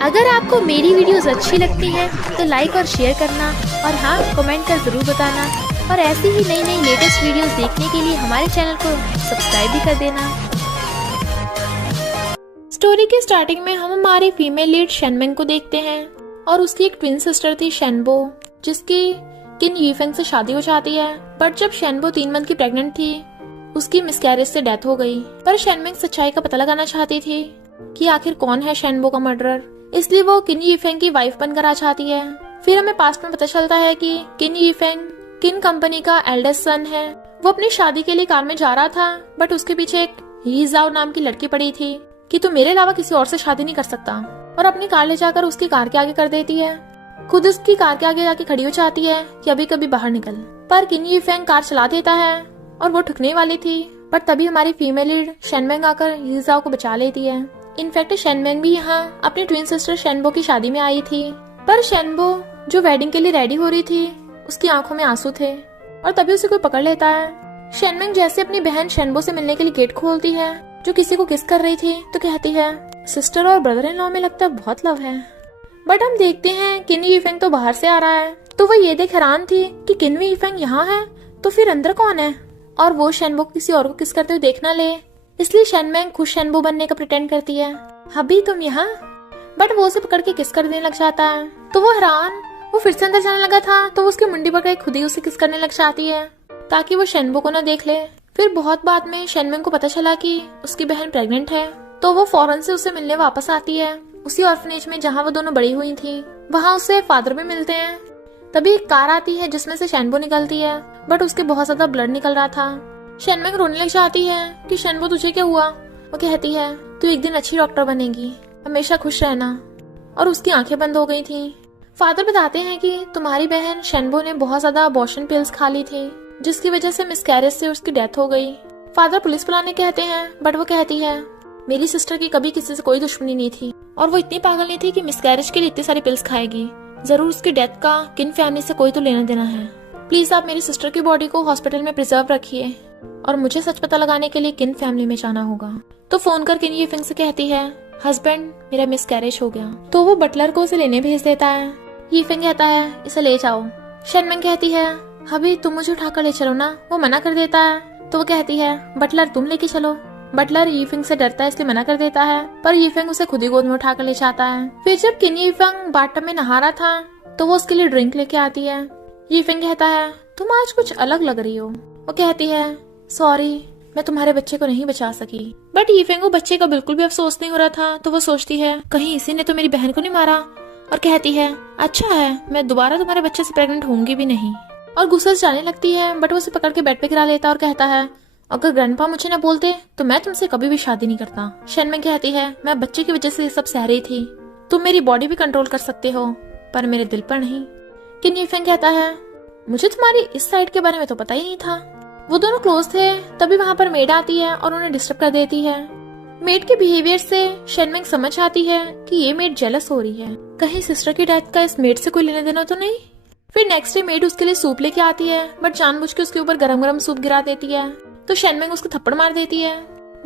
अगर आपको मेरी वीडियोस अच्छी लगती है तो लाइक और शेयर करना और हाँ कमेंट कर जरूर बताना और ऐसी ही नई नई लेटेस्ट वीडियोस देखने के लिए हमारे चैनल को सब्सक्राइब भी कर देना। स्टोरी के स्टार्टिंग में हम हमारी फीमेल लीड शेनमेंग को देखते हैं और उसकी एक ट्विन सिस्टर थी शेनबो, जिसकी किन यीफेंग से शादी हो जाती है। बट जब शेनबो 3 मंथ की प्रेग्नेंट थी उसकी मिसकैरेज से डेथ हो गई। पर शेनमेंग सच्चाई का पता लगाना चाहती थी कि आखिर कौन है शेनबो का मर्डरर, इसलिए वो किन यीफेंग की वाइफ बनकर आ जाती है। फिर हमें पास्ट में पता चलता है कि किन यीफेंग किन कंपनी का एल्डेस्ट सन है। वो अपनी शादी के लिए कार में जा रहा था बट उसके पीछे एक ही जाओ नाम की लड़की पड़ी थी कि तू मेरे अलावा किसी और से शादी नहीं कर सकता, और अपनी कार ले जाकर उसकी कार के आगे कर देती है। खुद उसकी कार के आगे जाके खड़ी हो जाती है कि अभी कभी बाहर निकल। पर किन यीफेंग कार चला देता है और वो ठुकने वाली थी, पर तभी हमारी फीमेल लीड शेनमेंग आकर यीजाओ को बचा लेती है। इनफैक्ट शेनमेंग भी यहाँ अपनी ट्विन सिस्टर शेनबो की शादी में आई थी, पर शेनबो जो वेडिंग के लिए रेडी हो रही थी उसकी आंखों में आंसू थे और तभी उसे कोई पकड़ लेता है। शेनमेंग जैसे अपनी बहन शेनबो से मिलने के लिए गेट खोलती है जो किसी को किस कर रही थी तो कहती है सिस्टर और ब्रदर इन लॉ में लगता है बहुत लव है। बट हम देखते हैं किन यीफेंग तो बाहर से आ रहा है, तो वो ये देख हैरान थी कि किन यीफेंग यहाँ है तो फिर अंदर कौन है, और वो शेनबो किसी और को किस करते हुए देख ना ले, इसलिए शेनमेंग खुद शेनबो बनने का प्रिटेंड करती है। अभी तुम यहाँ, बट वो उसे पकड़ के किस कर देने लग जाता है। तो वो हैरान, वो फिर से अंदर जाने लगा था तो वो उसकी मुंडी पकड़ खुद ही उसे किस करने लग जाती है ताकि वो शेनबो को न देख ले। फिर बहुत बाद में शेनमेंग को पता चला कि उसकी बहन प्रेग्नेंट है, तो वो फौरन से उसे मिलने वापस आती है उसी ऑर्फनेज में जहाँ वो दोनों बड़ी हुई थी। वहाँ उसे फादर भी मिलते हैं। तभी एक कार आती है जिसमें से शेनबो निकलती है, बट उसके बहुत ज्यादा ब्लड निकल रहा था। शेनमेंग रोने लग जाती है कि शेनबो तुझे क्या हुआ। वो कहती है तू एक दिन अच्छी डॉक्टर बनेगी, हमेशा खुश रहना, और उसकी आंखें बंद हो गई थी। फादर बताते हैं कि तुम्हारी बहन शेनबो ने बहुत ज्यादा अबॉर्शन पिल्स खा ली थी जिसकी वजह से मिसकैरेज से उसकी डेथ हो गई। फादर पुलिस बुलाने कहते हैं बट वो कहती है मेरी सिस्टर की कभी किसी से कोई दुश्मनी नहीं थी और वो इतनी पागल नहीं थी कि मिसकैरेज के लिए इतनी सारी पिल्स खाएगी। जरूर उसकी डेथ का किन फैमिली से कोई तो लेना देना है। प्लीज आप मेरी सिस्टर की बॉडी को हॉस्पिटल में प्रिजर्व रखिए और मुझे सच पता लगाने के लिए किन फैमिली में जाना होगा। तो फोन कर किन यीफेंग से कहती है हस्बैंड मेरा मिसकैरेज हो गया, तो वो बटलर को उसे लेने भेज देता है। यीफेंग कहता है इसे ले जाओ। शेनमेंग कहती है अभी तुम मुझे उठाकर ले चलो ना। वो मना कर देता है तो वो कहती है बटलर तुम लेके चलो। बटलर यीफेंग से डरता है इसलिए मना कर देता है, पर यीफेंग उसे खुद ही गोद में उठाकर ले जाता है। फिर जब किन यीफेंग बाथटब में नहा रहा था तो वो उसके लिए ड्रिंक लेके आती है। यीफेंग कहता है तुम आज कुछ अलग लग रही हो। वो कहती है सॉरी मैं तुम्हारे बच्चे को नहीं बचा सकी। बट यीफेंग को बच्चे का बिल्कुल भी अफसोस नहीं हो रहा था, तो वो सोचती है कहीं इसी ने तो मेरी बहन को नहीं मारा, और कहती है अच्छा है मैं दोबारा तुम्हारे बच्चे से प्रेग्नेंट होंगी भी नहीं, और गुस्से से जाने लगती है। बट वो उसे पकड़ के बेड पे गिरा लेता है और कहता है अगर ग्रैंडपा मुझे न बोलते तो मैं तुमसे कभी भी शादी नहीं करता। शेनमेंग कहती है मैं बच्चे की वजह से ये सब सह रही थी, तुम मेरी बॉडी भी कंट्रोल कर सकते हो पर मेरे दिल पर नहीं। किन यीफेंग कहता है मुझे तुम्हारी इस साइड के बारे में तो पता ही नहीं था। वो दोनों क्लोज थे। तभी वहाँ पर मेड आती है और उन्हें डिस्टर्ब कर देती है। मेड के बिहेवियर से शेनमेंग समझ आती है कि ये मेड जेलस हो रही है, कहीं सिस्टर की डेथ का इस मेड से कोई लेना देना तो नहीं। फिर नेक्स्ट डे मेड उसके लिए सूप लेके आती है बट जानबूझ के उसके ऊपर गरम गरम सूप गिरा देती है, तो शेनमेंग उसको थप्पड़ मार देती है।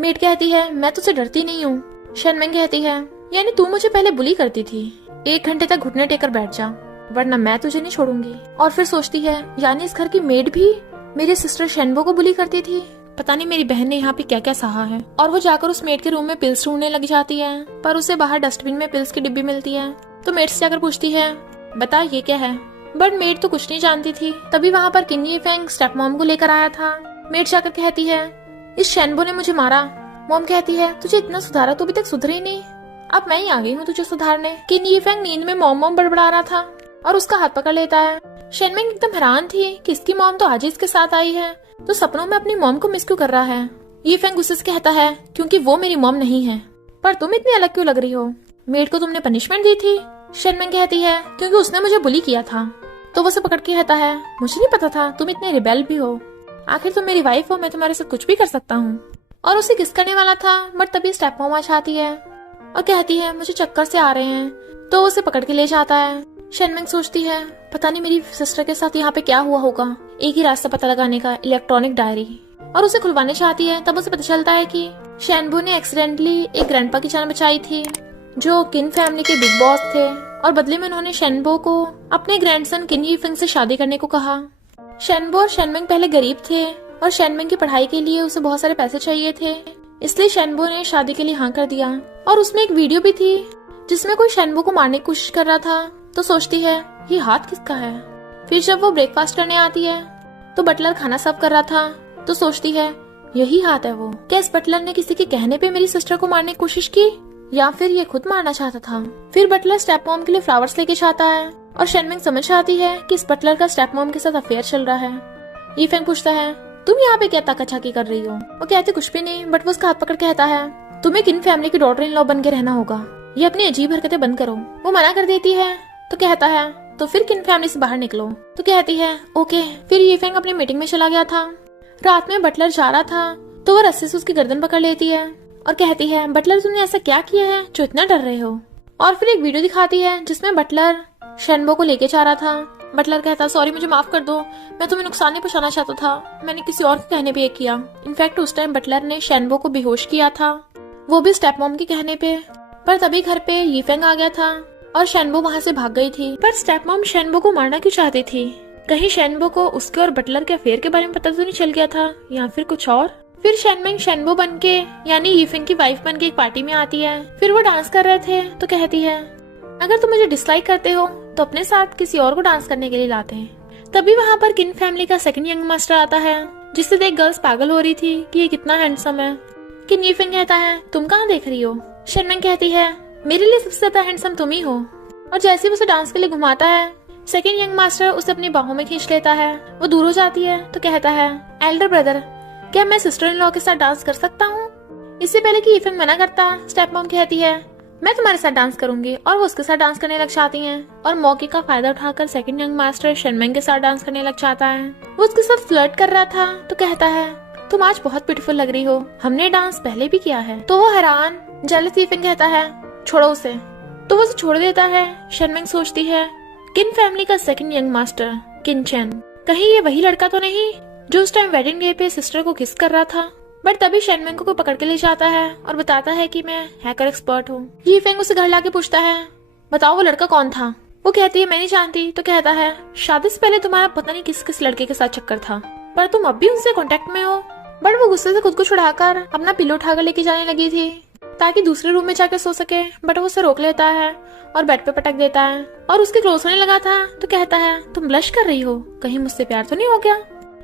मेड कहती है मैं तुझसे डरती नहीं हूँ। शेनमेंग कहती है यानी तू मुझे पहले बुली करती थी, 1 घंटे तक घुटने टेकर बैठ जा वरना मैं तुझे नहीं छोड़ूंगी। और फिर सोचती है यानी इस घर की मेड भी मेरी सिस्टर शेनबो को बुली करती थी, पता नहीं मेरी बहन ने यहाँ पे क्या क्या सहा है। और वो जाकर उस मेड के रूम में पिल्स ढूंढने लग जाती है, पर उसे बाहर डस्टबिन में पिल्स की डिब्बी मिलती है, तो मेड से जाकर पूछती है बता ये क्या है। बट मेड तो कुछ नहीं जानती थी। तभी वहाँ पर किन यीफेंग स्टेप मॉम को लेकर आया था। मेड जाकर कहती है इस शेनबो ने मुझे मारा। मॉम कहती है तुझे इतना सुधारा तो अभी तक सुधरी नहीं, अब मैं ही आ गई हूँ तुझे सुधारने। किन यीफेंग नींद में मॉम मॉम बड़बड़ा रहा था और उसका हाथ पकड़ लेता है। शेनमेंग एकदम हैरान थी कि इसकी मॉम तो आज ही इसके साथ आई है, तो सपनों में अपनी मॉम को मिस क्यों कर रहा है। यीफेंग गुस्से से कहता है क्योंकि वो मेरी मॉम नहीं है। पर तुम इतनी अलग क्यों लग रही हो, मेड को तुमने पनिशमेंट दी थी। शेनमेंग कहती है क्योंकि उसने मुझे बुली किया था। तो वो उसे पकड़ के कहता है मुझे नहीं पता था तुम इतने रिबेल भी हो, आखिर तुम मेरी वाइफ हो, मैं तुम्हारे साथ कुछ भी कर सकता हूँ। और उसे किस करने वाला था बट तभी स्टेप मॉम आ जाती है और कहती है मुझे चक्कर से आ रहे हैं, तो उसे पकड़ के ले जाता है। शेनमेंग सोचती है पता नहीं मेरी सिस्टर के साथ यहाँ पे क्या हुआ होगा, एक ही रास्ता पता लगाने का, इलेक्ट्रॉनिक डायरी। और उसे खुलवाने चाहती है, तब उसे पता चलता है कि शेनबो ने एक्सीडेंटली एक ग्रैंडपा की जान बचाई थी जो किन फैमिली के बिग बॉस थे, और बदले में उन्होंने शेनबो को अपने ग्रैंडसन किन यीफेंग से शादी करने को कहा। शेनबो और शेनमेंग पहले गरीब थे और शेनमेंग की पढ़ाई के लिए उसे बहुत सारे पैसे चाहिए थे, इसलिए शेनबो ने शादी के लिए हाँ कर दिया। और उसमें एक वीडियो भी थी जिसमें कोई शेनबो को मारने की कोशिश कर रहा था, तो सोचती है ये हाथ किसका है। फिर जब वो ब्रेकफास्ट करने आती है तो बटलर खाना सर्व कर रहा था, तो सोचती है यही हाथ है वो। क्या इस बटलर ने किसी के कहने पे मेरी सिस्टर को मारने की कोशिश की, या फिर ये खुद मारना चाहता था। फिर बटलर स्टेप मॉम के लिए फ्लावर्स लेके आता है और शेनमेंग समझ आती है कि इस बटलर का स्टेप मॉम के साथ अफेयर चल रहा है। यीफेंग पूछता है तुम यहाँ पे क्या ताकाछाकी कर रही हो। वो कहती कुछ भी नहीं, बट वो उसका हाथ पकड़ कहता है तुम्हें किन फैमिली की डॉटर इन लॉ बन के रहना होगा, ये अपनी अजीब हरकतें बंद करो। वो मना कर देती है तो कहता है तो फिर किन फैमिली से बाहर निकलो। तो कहती है ओके। फिर यीफेंग अपनी मीटिंग में चला गया था। रात में बटलर जा रहा था तो वो रस्सी से उसकी गर्दन पकड़ लेती है और कहती है बटलर तुमने ऐसा क्या किया है जो इतना डर रहे हो। और फिर एक वीडियो दिखाती है जिसमें बटलर शेनबो को लेके जा रहा था। बटलर कहता सॉरी मुझे माफ कर दो, मैं तुम्हें नुकसान नहीं पहुंचाना चाहता था, मैंने किसी और के कहने पे ये किया। इनफैक्ट उस टाइम बटलर ने शेनबो को बेहोश किया था, वो भी स्टेप मॉम के कहने पे। पर तभी घर पे यीफेंग आ गया था और शेनबो वहाँ से भाग गई थी। पर स्टेप मॉम शेनबो को मारना क्यों चाहती थी, कहीं शेनबो को उसके और बटलर के अफेयर के बारे में पता तो नहीं चल गया था, या फिर कुछ और। फिर शेनमेंग शेनबो बन के यानी यीफेंग की वाइफ बन के एक पार्टी में आती है। फिर वो डांस कर रहे थे तो कहती है अगर तुम मुझे डिसलाइक करते हो तो अपने साथ किसी और को डांस करने के लिए लाते हैं। तभी वहाँ पर किन फैमिली का सेकंड यंग मास्टर आता है, जिससे देख गर्ल्स पागल हो रही थी कि ये कितना हैंडसम है। किन यीफेंग कहता है तुम कहाँ देख रही हो। शेनमेंग कहती है मेरे लिए सबसे ज्यादा हैंडसम तुम ही हो। और जैसे ही उसे डांस के लिए घुमाता है सेकंड यंग मास्टर उसे अपनी बाहों में खींच लेता है। वो दूर हो जाती है तो कहता है एल्डर ब्रदर क्या मैं सिस्टर इन लॉ के साथ डांस कर सकता हूँ। इससे पहले कि यीफेंग मना करता, स्टेप मॉम कहती है मैं तुम्हारे साथ डांस करूंगी, और वो उसके साथ डांस करने लग जाती हैं। और मौके का फायदा उठाकर सेकंड यंग मास्टर शेनमेंग के साथ डांस करने लग जाता है। वो उसके साथ फ्लर्ट कर रहा था तो कहता है तुम आज बहुत ब्यूटीफुल लग रही हो, हमने डांस पहले भी किया है। तो वो हैरान जेलस यीफेंग कहता है छोड़ो उसे, तो वो उसे छोड़ देता है। शेनमेंग सोचती है किन फैमिली का सेकंड यंग मास्टर किन चेन, कहीं ये वही लड़का तो नहीं जो उस टाइम वेडिंग डे पे सिस्टर को किस कर रहा था। बट तभी शेनमेंग को पकड़ के ले जाता है और बताता है कि मैं हैकर एक्सपर्ट हूँ। यीफेंग उसे घर लाके पूछता है बताओ वो लड़का कौन था। वो कहती है मैं नहीं जानती। तो कहता है शादी से पहले तुम्हारा पता नहीं किस किस लड़के के साथ चक्कर था, पर तुम अब भी उनसे कांटेक्ट में हो। बट वो गुस्से से खुद को छुड़ाकर अपना पिलो उठाकर लेके जाने लगी थी ताकि दूसरे रूम में जाकर सो सके, बट वो उसे रोक लेता है और बेड पे पटक देता है। और उसके क्लोज होने लगा था तो कहता है तुम ब्लश कर रही हो, कहीं मुझसे प्यार तो नहीं हो गया।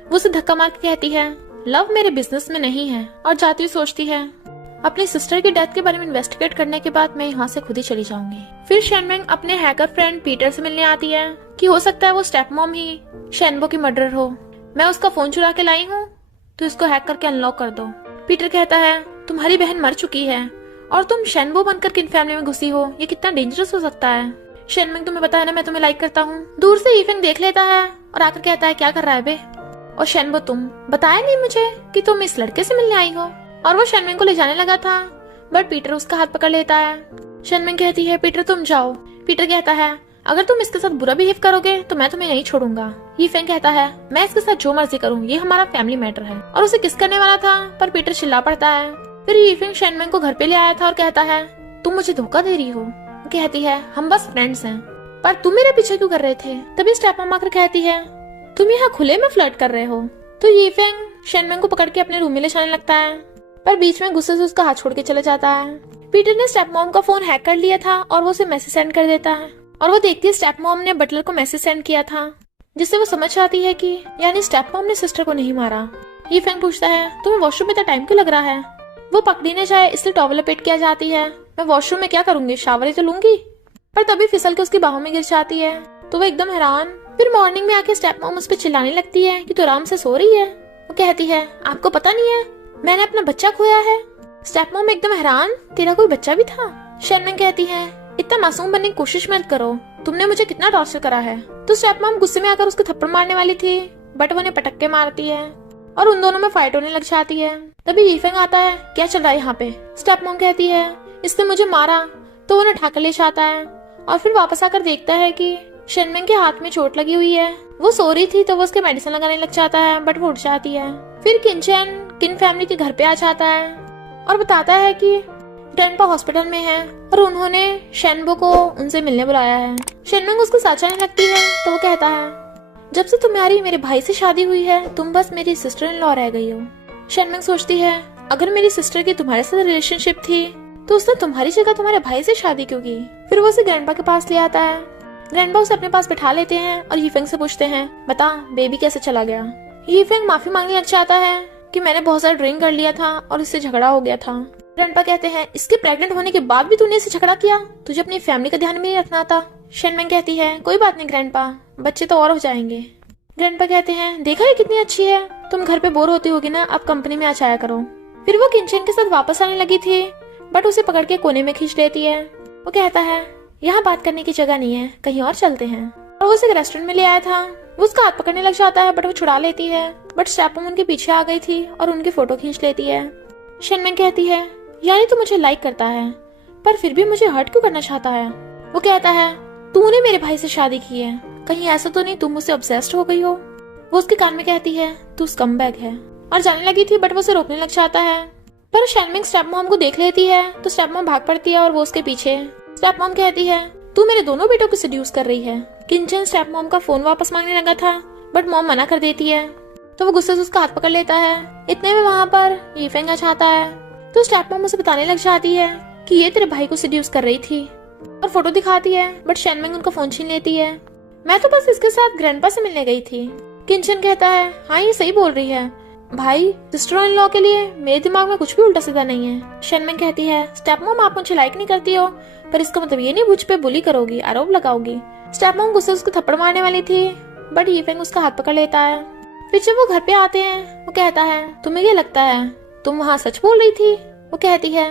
वो उसे धक्का मार के कहती है लव मेरे बिजनेस में नहीं है, और जाती हुई सोचती है अपनी सिस्टर की डेथ के बारे में इन्वेस्टिगेट करने के बाद मैं यहाँ से खुद ही चली जाऊंगी। फिर शेनमेंग अपने हैकर फ्रेंड पीटर से मिलने आती है कि हो सकता है वो स्टेप मॉम ही शेनबो की मर्डर हो। मैं उसका फोन चुरा के लाई हूँ तो इसको हैक करके अनलॉक कर दो। पीटर कहता है तुम्हारी बहन मर चुकी है और तुम शेनबो बनकर किन फैमिली में घुसी हो, ये कितना डेंजरस हो सकता है। शेनमेंग तुम्हें पता है ना मैं तुम्हें लाइक करता हूँ। दूर से यीफेंग देख लेता है और आकर कहता है क्या कर रहा है बे। और शेनबो तुम बताया नहीं मुझे कि तुम इस लड़के से मिलने आई हो। और वो शेनमेंग को ले जाने लगा था, बट पीटर उसका हाथ पकड़ लेता है। शेनमेंग कहती है पीटर तुम जाओ। पीटर कहता है अगर तुम इसके साथ बुरा बिहेव करोगे तो मैं तुम्हें नहीं छोड़ूंगा। यीफेंग कहता है मैं इसके साथ जो मर्जी करूँ, ये हमारा फैमिली मैटर है। और उसे किस करने वाला था पर पीटर चिल्ला पड़ता है। फिर यीफेंग शेनमेंग को घर पे ले आया था और कहता है तुम मुझे धोखा दे रही हो। कहती है हम बस फ्रेंड्स हैं, पर तुम मेरे पीछे क्यों कर रहे थे। तभी स्टेप मॉम आकर कहती है तुम यहाँ खुले में फ्लर्ट कर रहे हो। तो यीफेंग शेनमेंग को पकड़ के अपने रूम में ले जाने लगता है, पर बीच में गुस्से से उसका हाथ छोड़ के चले जाता है। पीटर ने स्टेप मॉम का फोन हैक कर लिया था और वो उसे मैसेज सेंड कर देता है। और वो देखती है स्टेप मॉम ने बटलर को मैसेज सेंड किया था, जिससे वो समझ आती है कि यानी स्टेप मॉम ने सिस्टर को नहीं मारा। यीफेंग पूछता है तुम्हें वॉशरूम में इतना टाइम क्यों लग रहा है। वो पकड़ी न जाए इसलिए टॉवल लपेट के आ जाती है। मैं वॉशरूम में क्या करूंगी, शावर ही तो लूंगी। पर तभी फिसल के उसकी बाहों में गिर जाती है तो वो एकदम हैरान। फिर मॉर्निंग में आके स्टेप मॉम उस पर चिल्लाने लगती है कि तू आराम से सो रही है। वो कहती है आपको पता नहीं है मैंने अपना बच्चा खोया है। स्टेप मॉम एकदम हैरान तेरा कोई बच्चा भी था। शेनमेंग कहती है इतना मासूम बनने की कोशिश मत करो, तुमने मुझे कितना टॉर्चर करा है। तो स्टेप मॉम गुस्से में आकर उसको थप्पड़ मारने वाली थी, बट वो उन्हें पटक के मारती है और उन दोनों में फाइट होने लग जाती है। तभी यीफेंग आता है क्या चल रहा है यहाँ पे। स्टेप मॉम कहती है इसने मुझे मारा, तो वो उन्हें उठाकर ले जाता है और फिर वापस आकर देखता है कि शेनमेंग के हाथ में चोट लगी हुई है। वो सो रही थी तो वो उसके मेडिसिन लगाने लग जाता है, बट वो उठ जाती है। फिर किन चैन किन फैमिली के घर पे आ जाता है और बताता है कि ग्रैंडपा हॉस्पिटल में है और उन्होंने शेनबो को उनसे मिलने बुलाया है। शेनमेंग उसको सच आने लगती है तो वो कहता है, जब से तुम्हारी मेरे भाई से शादी हुई है तुम बस मेरी सिस्टर इन लॉ रह गई हो। शेनमेंग सोचती है, अगर मेरी सिस्टर की तुम्हारे साथ रिलेशनशिप थी तो उसने तुम्हारी जगह तुम्हारे भाई से शादी क्यों की। फिर वो उसे ग्रैंडपा के पास ले आता है। ग्रैंडपा उसे अपने पास बैठा लेते हैं और यीफेंग से पूछते हैं, बता बेबी कैसे चला गया। यीफेंग माफी मांगने लग जाता है कि मैंने बहुत सारा ड्रिंक कर लिया था और इससे झगड़ा हो गया था। ग्रैंडपा कहते हैं, इसके प्रेग्नेंट होने के बाद भी तूने इससे झगड़ा किया, तुझे अपनी फैमिली का ध्यान में नहीं रखना था। शेनमेंग कहती है, कोई बात नहीं ग्रैंडपा, बच्चे तो और हो जाएंगे। ग्रैंडपा कहते हैं, देखा ये कितनी अच्छी है, तुम घर पे बोर होती होगी ना, अब कंपनी में आ जाया करो। फिर वो किंचन के साथ वापस आने लगी थी बट उसे पकड़ के कोने में खींच लेती है। वो कहता है, यहाँ बात करने की जगह नहीं है, कहीं और चलते हैं। और वो उसे रेस्टोरेंट में ले आया था। वो उसका हाथ पकड़ने लग जाता है बट वो छुड़ा लेती है। बट स्टेपमॉम उनके पीछे आ गई थी और उनकी फोटो खींच लेती है। शेनमेंग कहती है, यानी तो मुझे लाइक करता है पर फिर भी मुझे हर्ट क्यों करना चाहता है। वो कहता है, तूने मेरे भाई से शादी की है, कहीं ऐसा तो नहीं तुम मुझसे ऑब्सेस्ड हो गई हो। वो उसके कान में कहती है, तू स्कमबैग है, और जाने लगी थी बट वो उसे रोकने लग जाता है। पर शेनमेंग स्टेपमॉम को देख लेती है तो स्टेपमॉम भाग पड़ती है और वो उसके पीछे। स्टेपमॉम कहती है, तू मेरे दोनों बेटों को सेड्यूस कर रही है। किंचन स्टेपमॉम का फोन वापस मांगने लगा था बट मॉम मना कर देती है तो वो गुस्से से उसका हाथ पकड़ लेता है। इतने में वहाँ पर यीफेंग आ जाता है तो स्टेपमॉम उसे बताने लग जाती है कि ये तेरे भाई को सेड्यूस कर रही थी और फोटो दिखाती है बट शेनमेंग उनका फोन छीन लेती है। मैं तो बस इसके साथ ग्रैंडपा से मिलने गई थी। किंचन कहता है, हाँ ये सही बोल रही है भाई, सिस्टर इन लॉ के लिए मेरे दिमाग में कुछ भी उल्टा सीधा नहीं है। शेनमेंग कहती है, स्टेपमॉम आप मुझे लाइक नहीं करती हो पर इसका मतलब ये नहीं मुझ पे बुली करोगी, आरोप लगाओगी। स्टेपमॉम गुस्से उसको थप्पड़ मारने वाली थी बट यीफेंग उसका हाथ पकड़ लेता है। फिर जब वो घर पे आते हैं वो कहता है, तुम्हें क्या लगता है तुम वहाँ सच बोल रही थी। वो कहती है,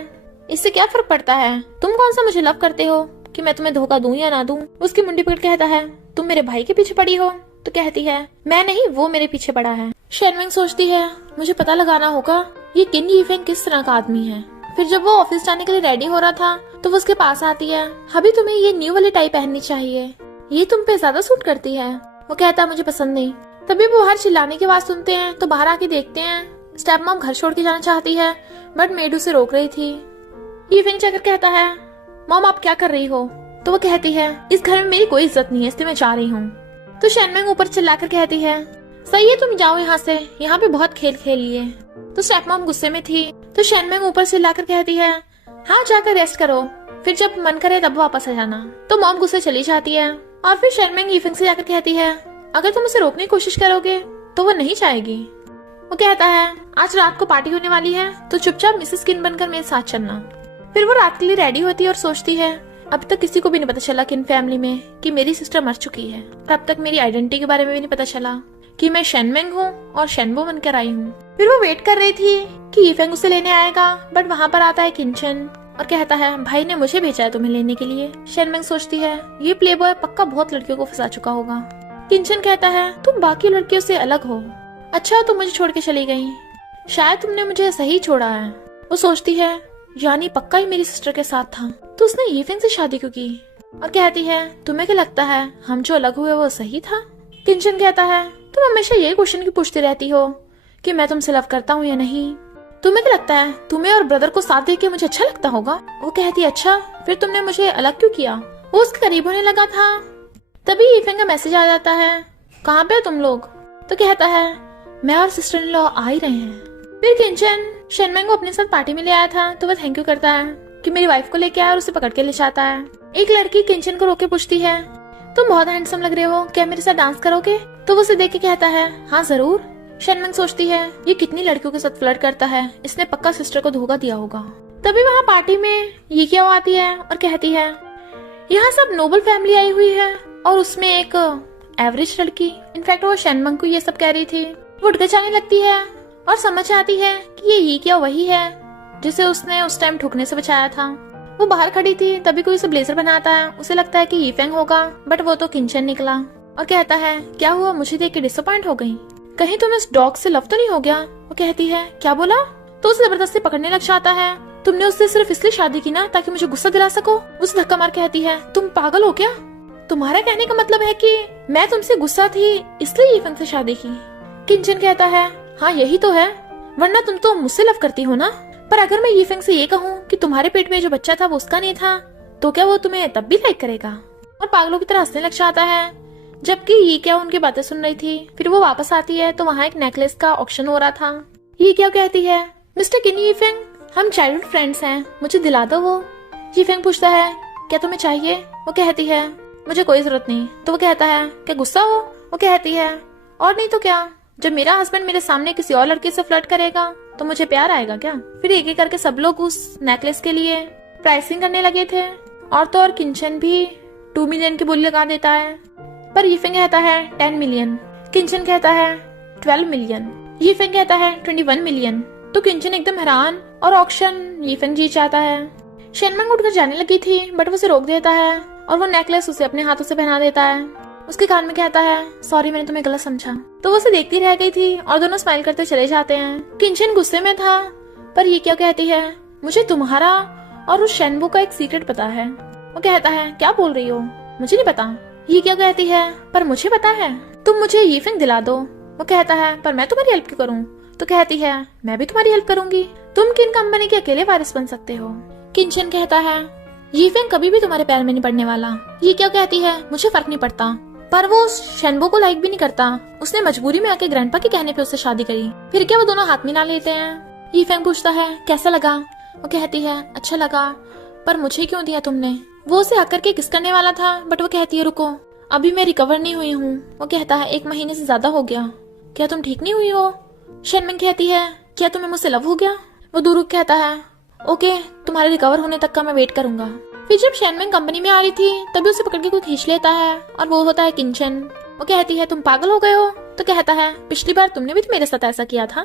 इससे क्या फर्क पड़ता है, तुम कौन सा मुझे लव करते हो कि मैं तुम्हें धोखा दूं या ना दूं। उसकी मुंडी पकड़ कहता है, तुम मेरे भाई के पीछे पड़ी हो। तो कहती है, मैं नहीं, वो मेरे पीछे पड़ा है। शेनमेंग सोचती है, मुझे पता लगाना होगा ये किन यीफेंग किस तरह का आदमी है। फिर जब वो ऑफिस जाने के लिए रेडी हो रहा था तो वो उसके पास आती है, अभी तुम्हें ये न्यू वाली टाई पहननी चाहिए, ये तुम पे ज्यादा सूट करती है। वो कहता है, मुझे पसंद नहीं। तभी वो बाहर चिल्लाने की आवाज सुनते हैं तो बाहर आके देखते हैं स्टेपमॉम घर छोड़ के जाना चाहती है बट मेड उसे रोक रही थी। यीफेंग जाकर कहता है, मॉम आप क्या कर रही हो। तो वो कहती है, इस घर में मेरी कोई इज्जत नहीं है इसलिए मैं जा रही हूँ। तो शेनमेंग ऊपर चिल्लाकर कहती है, सही है तुम जाओ यहाँ से, यहाँ पे बहुत खेल खेल लिए। तो स्टेपमॉम गुस्से में थी तो शेनमेंग ऊपर चिल्लाकर कहती है, हाँ जाकर रेस्ट करो, फिर जब मन करे तब वापस आ जाना। तो मॉम गुस्से चली जाती है और फिर शेनमेंग यीफेंग से जाकर कहती है, अगर तुम उसे रोकने की कोशिश करोगे तो वो नहीं चाहेगी। वो कहता है, आज रात को पार्टी होने वाली है तो चुपचाप मिसेस किन बनकर मेरे साथ चलना। फिर वो रात के लिए रेडी होती है और सोचती है, अब तक किसी को भी नहीं पता चला किन फैमिली में कि मेरी सिस्टर मर चुकी है, और अब तक मेरी आइडेंटिटी के बारे में भी नहीं पता चला कि मैं शेनमेंग हूँ और शेनबो बनकर आई हूँ। फिर वो वेट कर रही थी कि यीफेंग उसे लेने आएगा बट वहाँ पर आता है किंचन और कहता है, भाई ने मुझे भेजा है तुम्हें लेने के लिए। शेनमेंग सोचती है, ये प्लेबॉय पक्का बहुत लड़कियों को फंसा चुका होगा। किंचन कहता है, तुम बाकी लड़कियों से अलग हो, अच्छा तुम मुझे छोड़ के चली गई, शायद तुमने मुझे सही छोड़ा है। वो सोचती है, यानी पक्का ही मेरी सिस्टर के साथ था, तो उसने यीफेंग से शादी क्यों की। और कहती है, तुम्हें क्या लगता है हम जो अलग हुए वो सही था। किंचन कहता है, तुम हमेशा यही क्वेश्चन की पूछती रहती हो कि मैं तुमसे लव करता हूँ या नहीं, तुम्हें क्या लगता है तुम्हें और ब्रदर को साथ देके मुझे अच्छा लगता होगा। वो कहती है, अच्छा फिर तुमने मुझे अलग क्यों किया। वो उसके करीब होने लगा था तभी यीफेंग का मैसेज आ जाता है, कहाँ पे हो तुम लोग। तो कहता है, मैं और सिस्टर इन लॉ आ ही रहे हैं। फिर किंचन शेनमेंग को अपने साथ पार्टी में ले आया था तो वह थैंक यू करता है कि मेरी वाइफ को लेके आया और उसे पकड़ के ले जाता है। एक लड़की किंचन को रोके पूछती है, तुम बहुत हैंडसम लग रहे हो, क्या मेरे साथ डांस करोगे। तो वो उसे देख के कहता है, हाँ जरूर। शेनमेंग सोचती है, ये कितनी लड़कियों के साथ फ्लर्ट करता है, इसने पक्का सिस्टर को धोखा दिया होगा। तभी वहाँ पार्टी में ये क्या आती है और कहती है, यहाँ सब नोबल फैमिली आई हुई है और उसमें एक एवरेज लड़की। इनफैक्ट वो शेनमेंग को ये सब कह रही थी। वो उठ के जाने लगती है और समझ आती है कि ये क्या वही है जिसे उसने उस टाइम ठुकने से बचाया था। वो बाहर खड़ी थी तभी कोई उसे ब्लेजर बनाता है, उसे लगता है कि यीफेंग होगा बट वो तो किंचन निकला और कहता है, क्या हुआ, मुझे देख के डिसअपॉइंट हो गई, कहीं तुम इस डॉग से लव तो नहीं हो गया। वो कहती है, क्या बोला। तो उसे जबरदस्ती पकड़ने लग जाता है, तुमने उससे सिर्फ इसलिए शादी की ना ताकि मुझे गुस्सा दिला सको। उसे धक्का मार कहती है, तुम पागल हो क्या, तुम्हारा कहने का मतलब है कि मैं तुमसे गुस्सा थी इसलिए यीफेंग से शादी की। किंचन कहता है, हाँ यही तो है, वरना तुम तो मुझसे लव करती हो ना। पर अगर मैं यीफेंग से ये कहूँ कि तुम्हारे पेट में जो बच्चा था वो उसका नहीं था, तो क्या वो तुम्हें तब भी लाइक करेगा? और पागलों की तरह हंसने लग जाता है। जबकि ये क्या उनकी बातें सुन रही थी। फिर वो वापस आती है तो वहाँ एक नेकलेस का ऑक्शन हो रहा था। ये क्या कहती है, मिस्टर किन यीफेंग, हम चाइल्डहुड फ्रेंड्स हैं, मुझे दिला दो वो। यीफेंग पूछता है, क्या तुम्हें चाहिए? वो कहती है, मुझे कोई जरूरत नहीं। तो वो कहता है, क्या गुस्सा हो? वो कहती है, और नहीं तो क्या, जब मेरा हस्बैंड मेरे सामने किसी और लड़के से फ्लर्ट करेगा तो मुझे प्यार आएगा क्या? फिर एक एक करके सब लोग उस नेकलेस के लिए प्राइसिंग करने लगे थे। और तो और किंचन भी 2 मिलियन की बोली लगा देता है। पर यीफेंग कहता है 10 मिलियन। किंचन कहता है 12 मिलियन। यीफेंग कहता है 21 मिलियन। तो किंचन एकदम हैरान और ऑक्शन यीफेंग जीत जाता है। शेनमेंग उठकर जाने लगी थी बट वो उसे रोक देता है और वो नेकलेस उसे अपने हाथों से पहना देता है। उसके कान में कहता है, सॉरी मैंने तुम्हें गलत समझा। तो वो उसे देखती रह गई थी और दोनों स्माइल करते चले जाते हैं। किंचन गुस्से में था पर ये क्या कहती है, मुझे तुम्हारा और उस शेनबो का एक सीक्रेट पता है। वो कहता है, क्या बोल रही हो? मुझे नहीं पता। ये क्या कहती है, पर मुझे पता है, तुम मुझे यीफेंग दिला दो। वो कहता है, पर मैं तुम्हारी हेल्प क्यों करूं? तो कहती है, मैं भी तुम्हारी हेल्प करूंगी, तुम किन कंपनी के अकेले वारिस बन सकते हो। किंचन कहता है, यीफेंग कभी भी तुम्हारे पैर में नहीं पड़ने वाला। ये क्या कहती है, मुझे फर्क नहीं पड़ता। पर वो शेनबो को लाइक भी नहीं करता, उसने मजबूरी में आके ग्रैंडपा के कहने पे उससे शादी करी। फिर क्या वो दोनों हाथ मिला लेते हैं। यीफेंग पूछता है, कैसा लगा? वो कहती है, अच्छा लगा, पर मुझे क्यों दिया तुमने? वो उसे हक करके किस करने वाला था बट वो कहती है, रुको, अभी मैं रिकवर नहीं हुई हूँ। वो कहता है, 1 महीने से ज्यादा हो गया, क्या तुम ठीक नहीं हुई हो? शेनमेंग कहती है, क्या तुम्हें मुझसे लव हो गया? वो दूरुक कहता है, ओके, तुम्हारे रिकवर होने तक का मैं वेट करूंगा। फिर जब शेनमेंग कंपनी में आ रही थी तभी उसे पकड़ के कोई खींच लेता है और वो होता है किंचन। वो कहती है, तुम पागल हो गए हो? तो कहता है, पिछली बार तुमने भी तो मेरे साथ ऐसा किया था,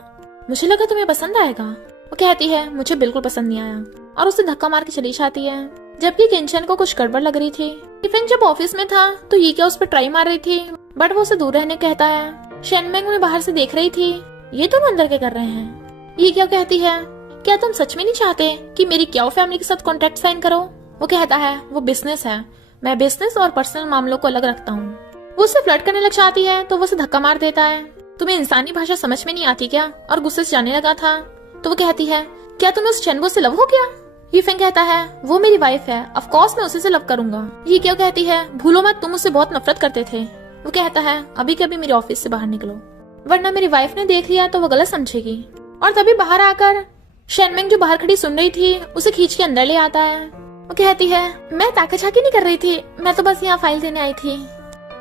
मुझे लगा तुम्हें पसंद आएगा। वो कहती है, मुझे बिल्कुल पसंद नहीं आया और उसे धक्का मार के चली जाती है। जबकि किंचन को कुछ गड़बड़ लग रही थी। यीफेंग जब ऑफिस में था तो ये क्या उस पर ट्राई मार रही थी बट वो उसे दूर रहने कहता है। शेनमेंग में बाहर से देख रही थी, ये तुम अंदर क्या कर रहे हैं? ये क्या कहती है, क्या तुम सच में नहीं चाहते कि मेरी क्याओ फैमिली के साथ कॉन्ट्रैक्ट साइन करो? वो कहता है, वो बिजनेस है, मैं बिजनेस और पर्सनल मामलों को अलग रखता हूँ। वो उससे फ्लर्ट करने लग जाती है तो वो उसे धक्का मार देता है। तुम्हें इंसानी भाषा समझ में नहीं आती क्या? और गुस्से से जाने लगा था तो वो कहती है, क्या तुम्हें उस शेनबो से लव हो गया? यीफेंग कहता है, वो मेरी वाइफ है, ऑफ कोर्स मैं उसी से लव करूंगा। ये क्या कहती है, भूलो मत तुम उससे बहुत नफरत करते थे। वो कहता है, अभी कभी मेरे ऑफिस से बाहर निकलो वरना मेरी वाइफ ने देख लिया तो वो गलत समझेगी। और तभी बाहर आकर शेनमेंग जो बाहर खड़ी सुन रही थी उसे खींच के अंदर ले आता है। वो कहती है, मैं ताकाछाकी नहीं कर रही थी, मैं तो बस यहाँ फाइल देने आई थी।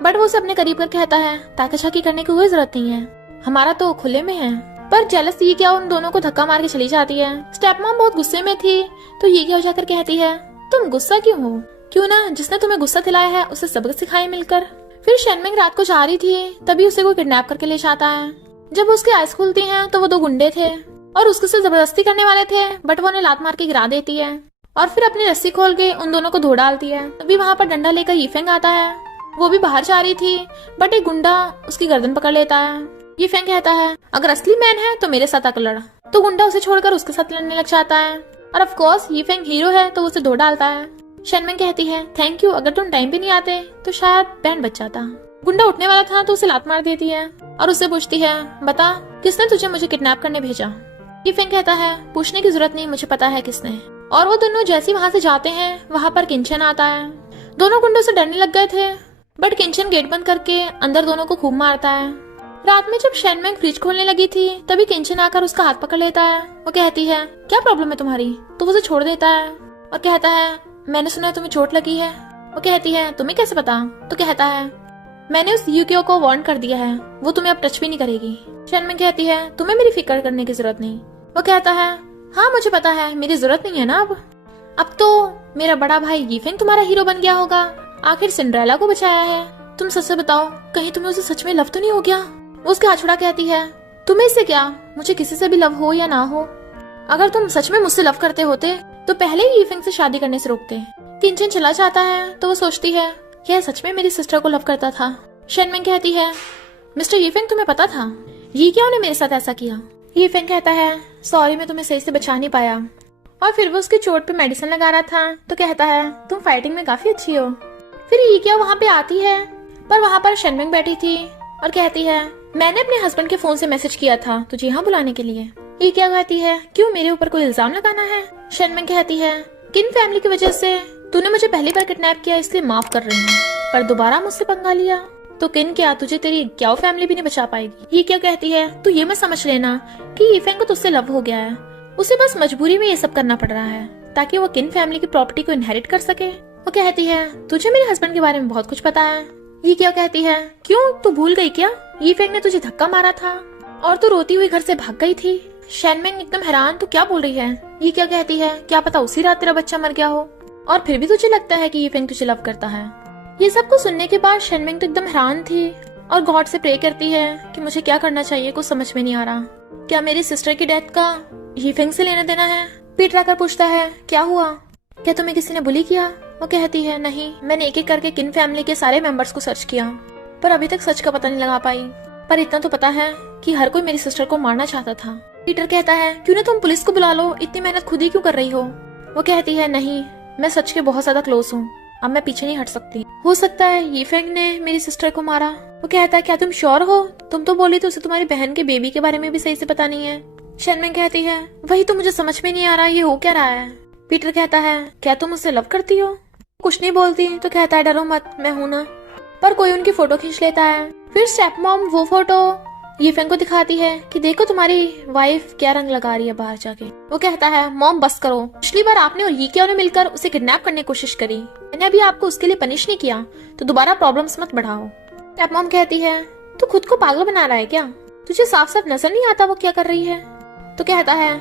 बट वो उसे अपने करीब कर कहता है, ताकाछाकी करने की कोई जरूरत नहीं है, हमारा तो खुले में है। पर जेलस ये क्या उन दोनों को धक्का मार के चली जाती है। स्टेप मॉम बहुत गुस्से में थी तो ये क्या हो जाकर कहती है, तुम गुस्सा क्यों हो? क्यों ना जिसने तुम्हें गुस्सा दिलाया है उसे सबक सिखाए मिलकर। फिर शेनमेंग रात को जा रही थी तभी उसे कोई किडनैप करके ले जाता है। जब उसकी आइज खुलती हैं तो वो 2 गुंडे थे और उसके से जबरदस्ती करने वाले थे बट वो उन्हें लात मार के गिरा देती है और फिर अपनी रस्सी खोल के उन दोनों को धो डालती है। तभी वहाँ पर डंडा लेकर यीफेंग आता है। वो भी बाहर जा रही थी बट एक गुंडा उसकी गर्दन पकड़ लेता है। यीफेंग कहता है, अगर असली मैन है तो मेरे साथ आकर लड़। तो गुंडा उसे छोड़कर उसके साथ लड़ने लग जाता है और ऑफ कोर्स यीफेंग हीरो है तो उसे धो डालता है। शेनमेंग कहती है, थैंक यू, अगर तुम टाइम पे नहीं आते तो शायद बैंड बच जाता। गुंडा उठने वाला था तो उसे लात मार देती है और उससे पूछती है, बता किसने तुझे मुझे किडनैप करने भेजा? यीफेंग कहता है, पूछने की जरूरत नहीं, मुझे पता है किसने। और वो दोनों जैसे वहाँ से जाते हैं वहाँ पर किंचन आता है। दोनों गुंडों से डरने लग गए थे बट किंचन गेट बंद करके अंदर दोनों को खूब मारता है। रात में जब शेनमेंग फ्रिज खोलने लगी थी तभी किंचन आकर उसका हाथ पकड़ लेता है। वो कहती है, क्या प्रॉब्लम है तुम्हारी? तो वो उसे छोड़ देता है और कहता है, मैंने सुना है तुम्हें चोट लगी है। वो कहती है, तुम्हें कैसे पता? तो कहता है, मैंने उस यूकियो को वार्न कर दिया है, वो तुम्हें अब टच भी नहीं करेगी। शेनमेंग कहती है, तुम्हें मेरी फिक्र करने की जरूरत नहीं। वो कहता है, हाँ मुझे पता है, मेरी जरूरत नहीं है ना अब तो मेरा बड़ा भाई यीफेंग तुम्हारा हीरो बन गया होगा, आखिर सिंड्रेला को बचाया है। तुम सच से बताओ, कहीं तुम्हें उसे सच में लव तो नहीं हो गया? वो उसके हाथ छुड़ा कहती है, तुम्हें इससे क्या, मुझे किसी से भी लव हो या ना हो, अगर तुम सच में मुझसे लव करते होते तो पहले ही यीफेंग से शादी करने से रोकते। किंचन चला जाता है तो वो सोचती है, यह सच में मेरी सिस्टर को लव करता था। शेनमेंग कहती है, मिस्टर यीफेंग तुम्हें पता था ये क्या उन्हें मेरे साथ ऐसा किया? यीफेंग कहता है, सॉरी मैं तुम्हें सही से बचा नहीं पाया। और फिर वो उसकी चोट पे मेडिसिन लगा रहा था तो कहता है, तुम फाइटिंग में काफी अच्छी हो। फिर ये क्या वहाँ पे आती है पर वहाँ पर शेनमेंग बैठी थी और कहती है, मैंने अपने हस्बैंड के फोन से मैसेज किया था तुझे यहाँ बुलाने के लिए। ये क्या कहती है, क्यों मेरे ऊपर कोई इल्जाम लगाना है। शेनमेंग कहती है, किन फैमिली की वजह से तूने मुझे पहली बार किडनैप किया इसलिए माफ कर रही हूँ, पर दोबारा मुझसे पंगा लिया तो किन क्या तुझे तेरी क्याओ फैमिली भी नहीं बचा पाएगी। ये क्या कहती है, तू ये मत समझ लेना कि यीफेंग को तुझसे लव हो गया है, उसे बस मजबूरी में ये सब करना पड़ रहा है ताकि वो किन फैमिली की प्रॉपर्टी को इनहेरिट कर सके। वो कहती है, तुझे मेरे हस्बैंड के बारे में बहुत कुछ पता है। ये क्या कहती है, क्यों तू भूल गई क्या, यीफेंग ने तुझे धक्का मारा था और तू रोती हुई घर से भाग गई थी। शेनमेंग एकदम हैरान, तू क्या बोल रही है। ये क्या कहती है, क्या पता उसी रात तेरा बच्चा मर गया हो और फिर भी तुझे लगता है कि यीफेंग तुझे लव करता है। ये सब कुछ सुनने के बाद शेनमेंग तो एकदम हैरान थी और गॉड से प्रे करती है कि मुझे क्या करना चाहिए, कुछ समझ में नहीं आ रहा। क्या मेरी सिस्टर की डेथ का यीफेंग से लेना देना है। पीटर आकर पूछता है, क्या हुआ, क्या तुम्हें किसी ने बुली किया। वो कहती है, नहीं, मैंने एक एक करके किन फैमिली के सारे मेंबर्स को सर्च किया पर अभी तक सच का पता नहीं लगा पाई, पर इतना तो पता है कि हर कोई मेरी सिस्टर को मारना चाहता था। पीटर कहता है, क्यों ना तुम पुलिस को बुला लो, इतनी मेहनत खुद ही क्यों कर रही हो। वो कहती है, नहीं, मैं सच के बहुत ज्यादा क्लोज हूँ, अब मैं पीछे नहीं हट सकती। हो सकता है यीफेंग ने मेरी सिस्टर को मारा। वो कहता है, क्या तुम श्योर हो, तुम तो बोली तो उसे तुम्हारी बहन के बेबी के बारे में भी सही से पता नहीं है। शेनमेंग कहती है, वही तो मुझे समझ में नहीं आ रहा, ये हो क्या रहा है। पीटर कहता है, क्या तुम उससे लव करती हो। कुछ नहीं बोलती तो कहता है, डरो मत, मैं हूं ना। पर कोई उनकी फोटो खींच लेता है। फिर स्टेप मॉम वो फोटो यीफेंग को दिखाती है कि देखो तुम्हारी वाइफ क्या रंग लगा रही है बाहर जाके। वो कहता है, मॉम बस करो, पिछली बार आपने और यीकिया ने मिलकर उसे किडनैप करने की कोशिश करी, मैंने अभी आपको उसके लिए पनिश नहीं किया तो दोबारा प्रॉब्लम्स मत बढ़ाओ। स्टेप मॉम कहती है, तू खुद को पागल बना रहा है क्या, तुझे साफ साफ नजर नहीं आता वो क्या कर रही है। तो कहता है,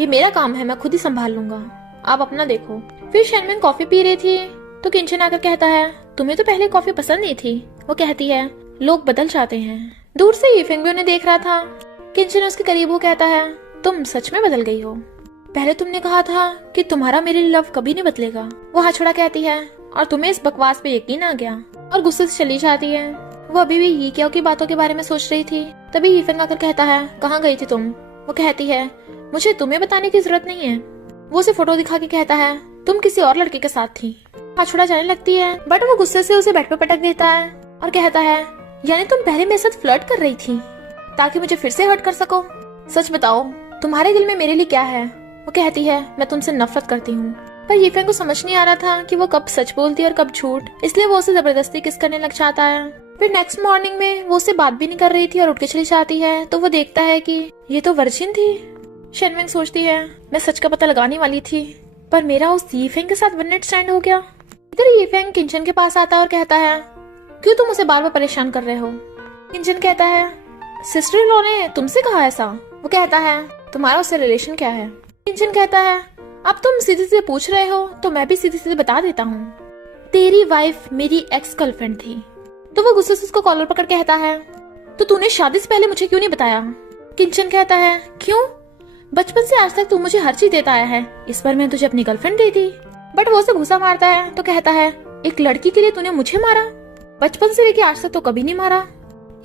ये मेरा काम है, मैं खुद ही संभाल लूंगा, आप अपना देखो। फिर शेनमेंग कॉफी पी रही थी तो किंचन आकर कहता है, तुम्हें तो पहले कॉफी पसंद नहीं थी। वो कहती है, लोग बदल जाते हैं। दूर से यीफेंग भी उन्हें देख रहा था। किंचन उसके करीब हो कहता है, तुम सच में बदल गई हो, पहले तुमने कहा था कि तुम्हारा मेरे लिए लव कभी नहीं बदलेगा। वो हाथ छोड़ा कहती है, और तुम्हें इस बकवास पे यकीन आ गया, और गुस्से से चली जाती है। वो अभी भी यीकिया की बातों के बारे में सोच रही थी, तभी यीफेंग आकर कहता है, कहाँ गई थी तुम। वो कहती है, मुझे तुम्हें बताने की जरूरत नहीं है। वो उसे फोटो दिखा के कहता है, तुम किसी और लड़के के साथ थी। हाथ छोड़ा जाने लगती है, बट वो गुस्से से उसे बेड पे पटक देता है और कहता है, यानी तुम पहले मेरे साथ फ्लर्ट कर रही थी ताकि मुझे फिर से हर्ट कर सको। सच बताओ, तुम्हारे दिल में मेरे लिए क्या है। वो कहती है, मैं तुमसे नफरत करती हूँ। पर यीफेंग को समझ नहीं आ रहा था कि वो कब सच बोलती है और कब झूठ, इसलिए वो उसे जबरदस्ती किस करने लग जाता है। फिर नेक्स्ट मॉर्निंग में वो उससे बात भी नहीं कर रही थी और उठ के चली जाती है तो वो देखता है कि ये तो वर्जिन थी। शेनमेंग सोचती है, मैं सच का पता लगाने वाली थी पर मेरा उस यीफेंग के साथ वन नाइट स्टैंड हो गया। इधर यीफेंग किंचन के पास आता है और कहता है, क्यों तुम उसे बार बार परेशान कर रहे हो। किंचन कहता है, सिस्टर इन लॉ ने तुमसे कहा ऐसा। वो कहता है, तुम्हारा उससे रिलेशन क्या है। किंचन कहता है, अब तुम सीधे सीधे पूछ रहे हो तो मैं भी सीधे सीधे बता देता हूँ, तेरी वाइफ मेरी एक्स गर्लफ्रेंड थी। तो वो गुस्से से उसको कॉलर पकड़ कहता है, तो तूने शादी से पहले मुझे क्यों नहीं बताया। किंचन कहता है, क्यों, बचपन से आज तक तू मुझे हर चीज देता आया है, इस बार मैं तुझे अपनी गर्लफ्रेंड दे दी। बट वो उसे घुसा मारता है तो कहता है, एक लड़की के लिए तूने मुझे मारा, बचपन से लेके आज तक तो कभी नहीं मारा।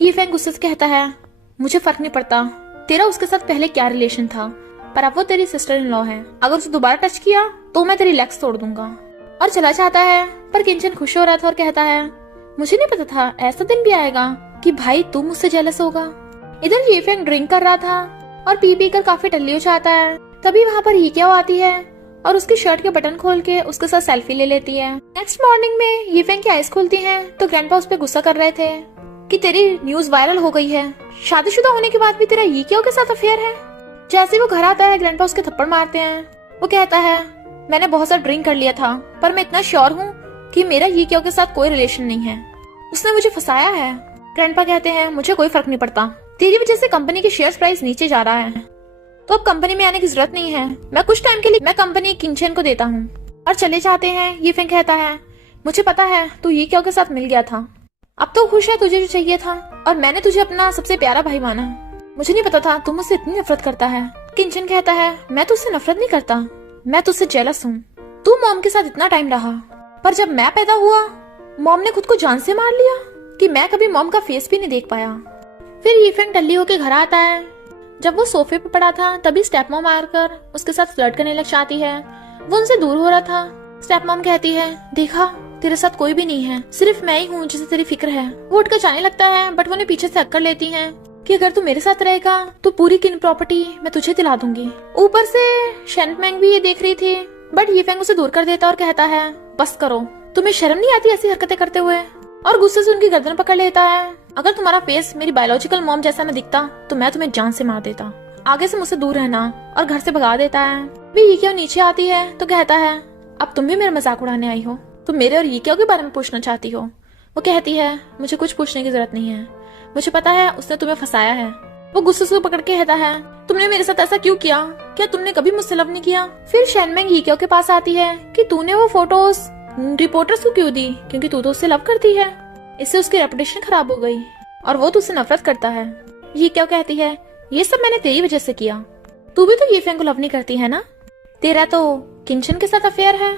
यीफेंग गुस्से से कहता है, मुझे फर्क नहीं पड़ता तेरा उसके साथ पहले क्या रिलेशन था, पर अब वो तेरी सिस्टर इन लॉ है, अगर उसे दोबारा टच किया तो मैं तेरी लेग्स तोड़ दूंगा। और चला जाता है। पर किंचन खुश हो रहा था और कहता है, मुझे नहीं पता था ऐसा दिन भी आएगा कि भाई तू मुझसे जेलस होगा। इधर यीफेंग ड्रिंक कर रहा था और पी पी कर काफी टल्ली हो जाता है। तभी वहाँ पर यीकिया आती है और उसकी शर्ट के बटन खोल के उसके साथ सेल्फी ले लेती है। नेक्स्ट मॉर्निंग में यीफेंग की आईज खुलती हैं तो ग्रैंडपा उस पर गुस्सा कर रहे थे कि तेरी न्यूज वायरल हो गई है, शादीशुदा होने के बाद भी तेरा यीकिया के साथ अफेयर है। जैसे वो घर आता है ग्रैंडपा उसके थप्पड़ मारते हैं। वो कहता है, मैंने बहुत सारा ड्रिंक कर लिया था पर मैं इतना श्योर हूँ कि मेरा यीकिया के साथ कोई रिलेशन नहीं है, उसने मुझे फंसाया है। ग्रैंडपा कहते हैं, मुझे कोई फर्क नहीं पड़ता, तेरी वजह से कंपनी की शेयर प्राइस नीचे जा रहा है तो अब कंपनी में आने की जरूरत नहीं है, मैं कुछ टाइम के लिए मैं कंपनी किंचन को देता हूँ। और चले जाते हैं। यीफेंग कहता है, मुझे पता है तू यीकिया के साथ मिल गया था, अब तो खुश है, तुझे जो चाहिए था और मैंने तुझे अपना सबसे प्यारा भाई माना, मुझे नहीं पता था तू मुझसे इतनी नफरत करता है। किंचन कहता है, मैं तुझसे नफरत नहीं करता, मैं तुझसे जेलस हूँ। तू मॉम के साथ इतना टाइम रहा पर जब मैं पैदा हुआ मॉम ने खुद को जान से मार लिया कि मैं कभी मॉम का फेस भी नहीं देख पाया। फिर यीफेंग टल्ली होके घर आता है। जब वो सोफे पे पड़ा था तभी स्टेप मॉम आकर उसके साथ फ्लर्ट करने लग जाती है। वो उनसे दूर हो रहा था। स्टेप मॉम कहती है, देखा तेरे साथ कोई भी नहीं है, सिर्फ मैं ही हूँ जिसे तेरी फिक्र है। वो उठकर जाने लगता है बट वो उन्हें पीछे से हक कर लेती हैं। कि अगर तू मेरे साथ रहेगा तो पूरी किन प्रॉपर्टी मैं तुझे दिला दूंगी। ऊपर से शेनमेंग भी ये देख रही थी, बट यीफेंग उसे दूर कर देता और कहता है बस करो, तुम्हें शर्म नहीं आती ऐसी हरकतें करते हुए, और गुस्से से उनकी गर्दन पकड़ लेता है। अगर तुम्हारा फेस मेरी बायोलॉजिकल मॉम जैसा न दिखता तो मैं तुम्हें जान से मार देता, आगे से मुझसे दूर रहना, और घर से भगा देता है। भी यीक्यो नीचे आती है तो कहता है अब तुम भी मेरा मजाक उड़ाने आई हो, तुम मेरे और यीक्यो के बारे में पूछना चाहती हो। वो कहती है मुझे कुछ पूछने की जरूरत नहीं है, मुझे पता है उसने तुम्हें फंसाया है। वो गुस्से से पकड़ के कहता है तुमने मेरे साथ ऐसा क्यों किया, क्या तुमने कभी मुझसे लव नहीं किया। फिर शेनमेंग यीक्यो के पास आती है कि तूने वो फोटोज रिपोर्टर्स को क्यों दी, क्योंकि तू तो उससे लव करती है, इससे उसकी रेपुटेशन खराब हो गई और वो तुझसे नफरत करता है। यीक्यो कहती है ये सब मैंने तेरी वजह से किया, तू भी तो यीफेंग को लव नहीं करती है ना, तेरा तो किंचन के साथ अफेयर है।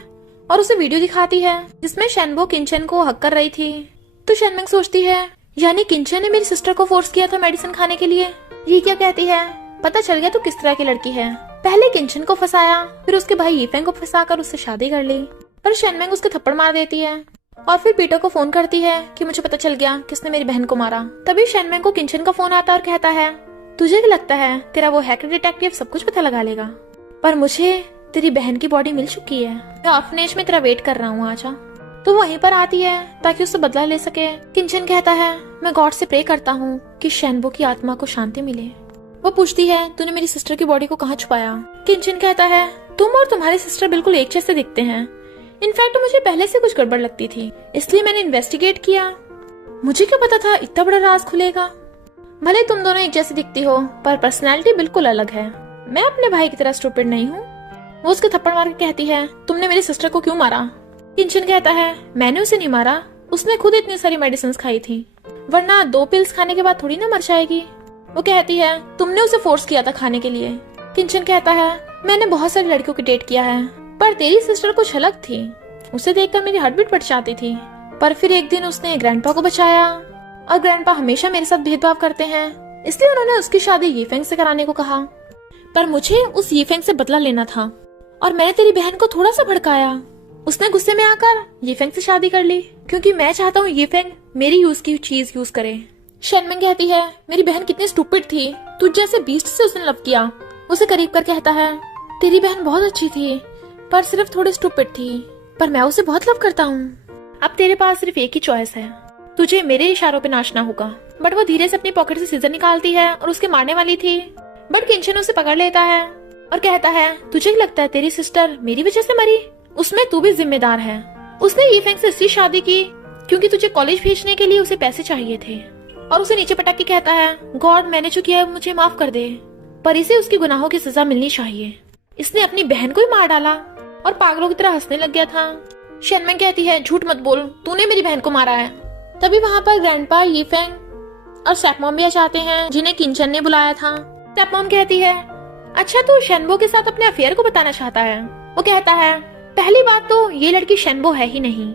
और उसे वीडियो दिखाती है जिसमें शेनबो किंचन को हक कर रही थी। तो शेनमेंग सोचती है यानी किंचन ने मेरी सिस्टर को फोर्स किया था मेडिसिन खाने के लिए। यीक्यो कहती है पता चल गया तू किस तरह की लड़की है, पहले किंचन को फंसाया, फिर उसके भाई यीफेंग को फंसाकर उससे शादी कर ली। पर शेनमेंग उसके थप्पड़ मार देती है और फिर पीटर को फोन करती है कि मुझे पता चल गया किसने मेरी बहन को मारा। तभी शेनमेंग को किंचन का फोन आता और कहता है तुझे क्या लगता है तेरा वो हैकर डिटेक्टिव सब कुछ पता लगा लेगा, पर मुझे तेरी बहन की बॉडी मिल चुकी है, मैं ऑर्फनेज में तेरा वेट कर रहा हूँ, आजा। तो वहीं पर आती है ताकि उससे बदला ले सके। किंचन कहता है मैं गॉड से प्रे करता हूँ कि शेनबो की आत्मा को शांति मिले। वो पूछती है तूने मेरी सिस्टर की बॉडी को कहाँ छुपाया। किंचन कहता है तुम और तुम्हारी सिस्टर बिल्कुल एक जैसे दिखते हैं, इनफैक्ट मुझे पहले से कुछ गड़बड़ लगती थी, इसलिए मैंने इन्वेस्टिगेट किया, मुझे क्या पता था इतना बड़ा राज खुलेगा। भले तुम दोनों एक जैसी दिखती हो पर पर्सनैलिटी बिल्कुल अलग है, मैं अपने भाई की तरह स्टूपिड नहीं हूँ। वो उसके थप्पड़ मार के कहती है तुमने मेरी सिस्टर को क्यों मारा। किंचन कहता है मैंने उसे नहीं मारा, उसने खुद इतनी सारी मेडिसिन खाई थी, वरना 2 पिल्स खाने के बाद थोड़ी ना मर जाएगी। वो कहती है तुमने उसे फोर्स किया था खाने के लिए। किंचन कहता है मैंने बहुत सारी लड़कियों की डेट किया है, पर तेरी सिस्टर कुछ अलग थी, उसे देखकर मेरी हार्ट बीट बढ़ जाती थी, पर फिर एक दिन उसने ग्रैंडपा को बचाया, और ग्रैंडपा हमेशा मेरे साथ भेदभाव करते हैं, इसलिए उन्होंने उसकी शादी यीफेंग से कराने को कहा। पर मुझे उस यीफेंग से बदला लेना था और मैंने तेरी बहन को थोड़ा सा भड़काया, उसने गुस्से में आकर यीफेंग से शादी कर ली, क्योंकि मैं चाहता हूँ यीफेंग मेरी यूज की चीज यूज करे। शेनमेंग कहती है मेरी बहन कितनी स्टूपिड थी, तुझ जैसे बीस्ट से उसने लव किया। उसे करीब कर कहता है तेरी बहन बहुत अच्छी थी पर सिर्फ थोड़ी स्टूपिड थी, पर मैं उसे बहुत लव करता हूँ। अब तेरे पास सिर्फ एक ही चॉइस है, तुझे मेरे इशारों पे नाचना होगा। बट वो धीरे से अपनी पॉकेट से सीजर निकालती है और उसके मारने वाली थी, बट किंचन उसे पकड़ लेता है और कहता है तुझे क्या लगता है तेरी सिस्टर मेरी वजह से मरी, उसमें तू भी जिम्मेदार है। उसने यीफेंग से इसलिए शादी की क्योंकि तुझे कॉलेज भेजने के लिए उसे पैसे चाहिए थे, और उसे नीचे पटक के कहता है गॉड मैंने जो किया है मुझे माफ कर दे, पर इसे उसकी गुनाहों की सजा मिलनी चाहिए। इसने अपनी बहन को ही मार डाला और पागलों की तरह हंसने लग गया था। शेनमेंग कहती है झूठ मत बोल, तूने मेरी बहन को मारा है। तभी वहाँ पर ग्रैंडपा यीफेंग और स्टेपमॉम भी आ जाते हैं जिन्हें किंचन ने बुलाया था। स्टेपमॉम कहती है अच्छा तू शेनबो के साथ अपने अफेयर को बताना चाहता है। वो कहता है पहली बात तो ये लड़की शेनबो है ही नहीं,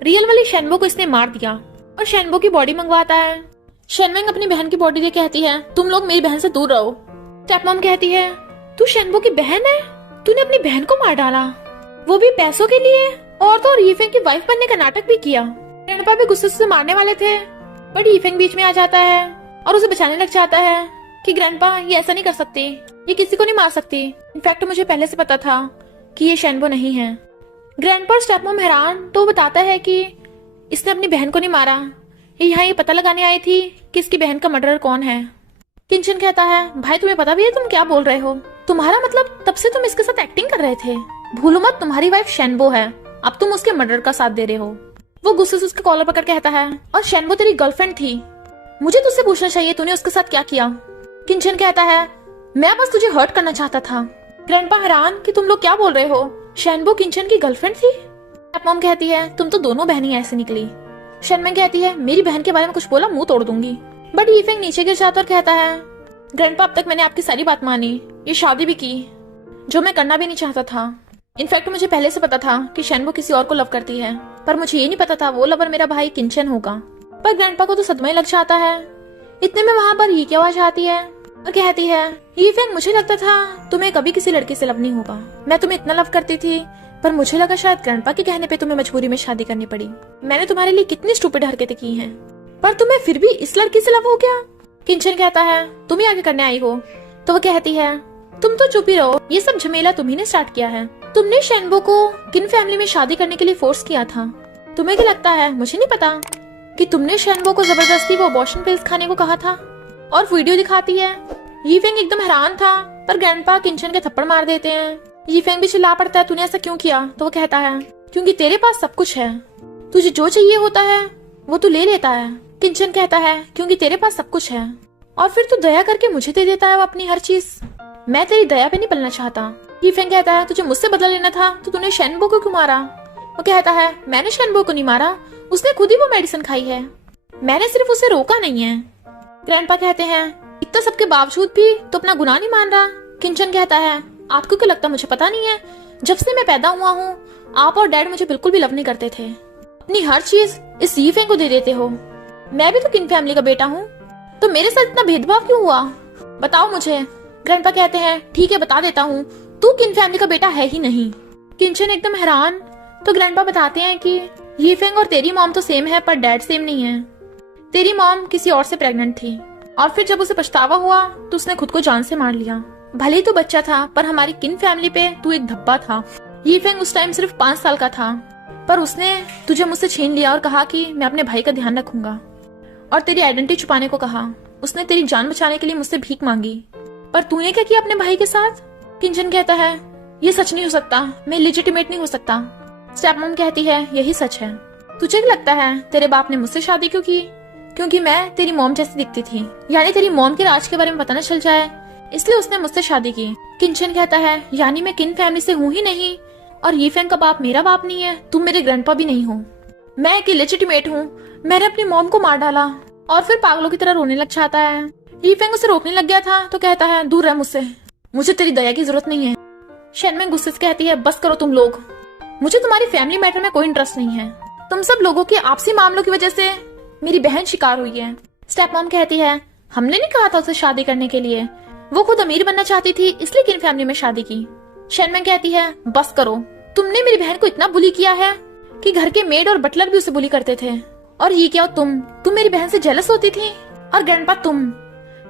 रियल वाली शेनबो को इसने मार दिया और शेनबो की बॉडी मंगवाता है। शेनमेंग अपनी बहन की बॉडी देख कहती है तुम लोग मेरी बहन से दूर रहो। स्टेपमॉम कहती है तू शेनबो की बहन है, तूने अपनी बहन को मार डाला, वो भी पैसों के लिए, और तो यीफेंग की वाइफ बनने का नाटक भी किया। ग्रैंडपा भी गुस्से से मारने वाले थे, बट यीफेंग बीच में आ जाता है और उसे बचाने लग जाता है कि ग्रैंडपा ये ऐसा नहीं कर सकती, ये किसी को नहीं मार सकती, इनफैक्ट मुझे पहले से पता था कि ये शेनबो नहीं है। ग्रैंडपा और स्टेपमॉम हैरान, तो बताता है कि इसने अपनी बहन को नहीं मारा, ये यहाँ ये पता लगाने आई थी कि इसकी बहन का मर्डरर कौन है। किंचन कहता है भाई तुम्हें पता भी है तुम क्या बोल रहे हो, तुम्हारा मतलब तब से तुम इसके साथ एक्टिंग कर रहे थे, भूलो मत तुम्हारी वाइफ शेनबो है, अब तुम उसके मर्डर का साथ दे रहे हो। वो गुस्से से उसके कॉलर पकड़ कहता है और शेनबो तेरी गर्लफ्रेंड थी, मुझे तुझसे पूछना चाहिए तूने उसके साथ क्या किया। किंचन कहता है मैं बस तुझे हर्ट करना चाहता था। ग्रैंडपा हैरान कि तुम लोग क्या बोल रहे हो, शेनबो किंचन की गर्लफ्रेंड थी। स्टेपमॉम कहती है तुम तो दोनों बहनें ऐसे निकली। शेनमेंग कहती है मेरी बहन के बारे में कुछ बोला मुंह तोड़ दूंगी। बट यीफेंग नीचे गिर जाता और कहता है ग्रैंडपा अब तक मैंने आपकी सारी बात मानी, ये शादी भी की जो मैं करना भी नहीं चाहता था। इनफैक्ट मुझे पहले से पता था कि शेनबो किसी और को लव करती है, पर मुझे ये नहीं पता था वो लवर मेरा भाई किंचन होगा। पर ग्रैंडपा को तो सदमा ही लग जाता है। इतने में वहाँ पर यीक्यो आवाज आती है और कहती है यीफेंग मुझे लगता था तुम्हें कभी किसी लड़की से लव नहीं होगा, मैं तुम्हें इतना लव करती थी, पर मुझे लगा शायद ग्रैंडपा के कहने पे तुम्हें मजबूरी में शादी करनी पड़ी। मैंने तुम्हारे लिए कितनी स्टूपिड हरकतें की हैं, पर तुम्हें फिर भी इस लड़की से लव हो गया। किंचन कहता है तुम ही आगे करने आई हो। तो वो कहती है तुम तो चुप ही रहो, ये सब झमेला तुम्ही ने स्टार्ट किया है। तुमने शेनबो को किन फैमिली में शादी करने के लिए फोर्स किया था। तुम्हें क्या लगता है मुझे नहीं पता कि तुमने शेनबो को जबरदस्ती वो अबॉर्शन पिल्स खाने को कहा था। और वीडियो दिखाती है। यीफेंग एकदम हैरान था, पर ग्रैंडपा किंचन के थप्पड़ मार देते हैं। यीफेंग भी चिल्ला पड़ता है तूने ऐसा क्यों किया। तो वो कहता है क्योंकि तेरे पास सब कुछ है, तुझे जो चाहिए होता है वो तू ले लेता है। किंचन कहता है क्योंकि तेरे पास सब कुछ है और फिर तू दया करके मुझे दे देता है वो अपनी हर चीज। मैं तेरी दया पे नहीं पलना चाहता। यीफेंग कहता है तुझे मुझसे बदला लेना था तो तूने शेनबो को क्यों मारा। वो कहता है मैंने शेनबो को नहीं मारा, उसने खुद ही वो मेडिसिन खाई है, मैंने सिर्फ उसे रोका नहीं है। ग्रैंडपा कहते हैं इतना सबके बावजूद भी तो अपना गुनाह नहीं मान रहा। किंचन कहता है आपको क्या लगता मुझे पता नहीं है, जब से मैं पैदा हुआ हूँ आप और डैड मुझे बिल्कुल भी लव नहीं करते थे, अपनी हर चीज इस यीफेंग को दे देते हो। मैं भी तो किन फैमिली का बेटा हूँ, तो मेरे साथ इतना भेदभाव क्यों हुआ, बताओ मुझे। ग्रैंडपा कहते हैं ठीक है बता देता हूँ, तू किन फैमिली का बेटा है ही नहीं। किंचन एकदम हैरान। तो ग्रैंडपा बताते हैं कि यीफेंग और तेरी मॉम तो सेम है पर डैड सेम नहीं है। तेरी मॉम किसी और से प्रेग्नेंट थी और फिर जब उसे पछतावा हुआ तो उसने खुद को जान से मार लिया। भले ही तू बच्चा था पर हमारी किन फैमिली पे तू एक धब्बा था। यीफेंग उस टाइम सिर्फ 5 साल का था, पर उसने तुझे मुझसे छीन लिया और कहा कि मैं अपने भाई का ध्यान रखूंगा, और तेरी आइडेंटिटी छुपाने को कहा। उसने तेरी जान बचाने के लिए मुझसे भीख मांगी, पर तूने क्या किया अपने भाई के साथ। किंचन कहता है ये सच नहीं हो सकता, मैं लेजिटिमेट नहीं हो सकता। स्टेपमॉम कहती है यही सच है। तुझे क्या लगता है तेरे बाप ने मुझसे शादी क्यों की, क्योंकि मैं तेरी मॉम जैसी दिखती थी, यानी तेरी मॉम के राज के बारे में पता न चल जाए, इसलिए उसने मुझसे शादी की। किंचन कहता है यानी मैं किन फैमिली से हूँ ही नहीं, और यीफेंग का बाप मेरा बाप नहीं है, तुम मेरे ग्रैंडपा भी नहीं हो, मैं एक इलेजिटिमेट हूँ, मैंने अपनी मॉम को मार डाला। और फिर पागलों की तरह रोने लग जाता है। यीफेंग उसे रोकने लग गया था तो कहता है दूर रह मुझसे, मुझे तेरी दया की जरूरत नहीं है। शेनमेंग गुस्से से कहती है बस करो तुम लोग, मुझे तुम्हारी फैमिली मैटर में कोई इंटरेस्ट नहीं है, तुम सब लोगों के आपसी मामलों की वजह से मेरी बहन शिकार हुई है। स्टेपमॉम कहती है हमने नहीं कहा था उसे शादी करने के लिए, वो खुद अमीर बनना चाहती थी इसलिए किन फैमिली में शादी की। शेनमेंग कहती है बस करो, तुमने मेरी बहन को इतना बुली किया है कि घर के मेड और बटलर भी उसे बुली करते थे, और ये क्या तुम मेरी बहन से जेलस होती थी। और ग्रैंडपा तुम,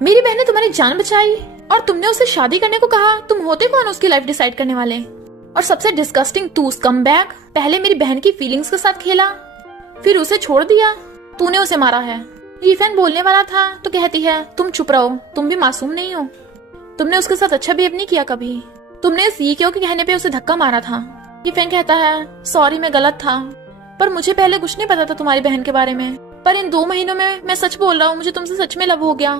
मेरी बहन ने तुम्हारी जान बचाई और तुमने उसे शादी करने को कहा, तुम होते कौन उसकी लाइफ डिसाइड करने वाले। और सबसे डिस्गस्टिंग तू स्कमबैग, पहले मेरी बहन की फीलिंग्स के साथ खेला फिर उसे छोड़ दिया, तूने उसे मारा है। यीफेंग बोलने वाला था तो कहती है तुम चुप रहो, तुम भी मासूम नहीं हो, तुमने उसके साथ अच्छा बिहेव नहीं किया कभी, तुमने इस यीक्यो के कहने पे उसे धक्का मारा था। यीफेंग कहता है सॉरी मैं गलत था, पर मुझे पहले कुछ नहीं पता था तुम्हारी बहन के बारे में, पर इन 2 महीनों में मैं सच बोल रहा हूँ, मुझे तुमसे सच में लव हो गया।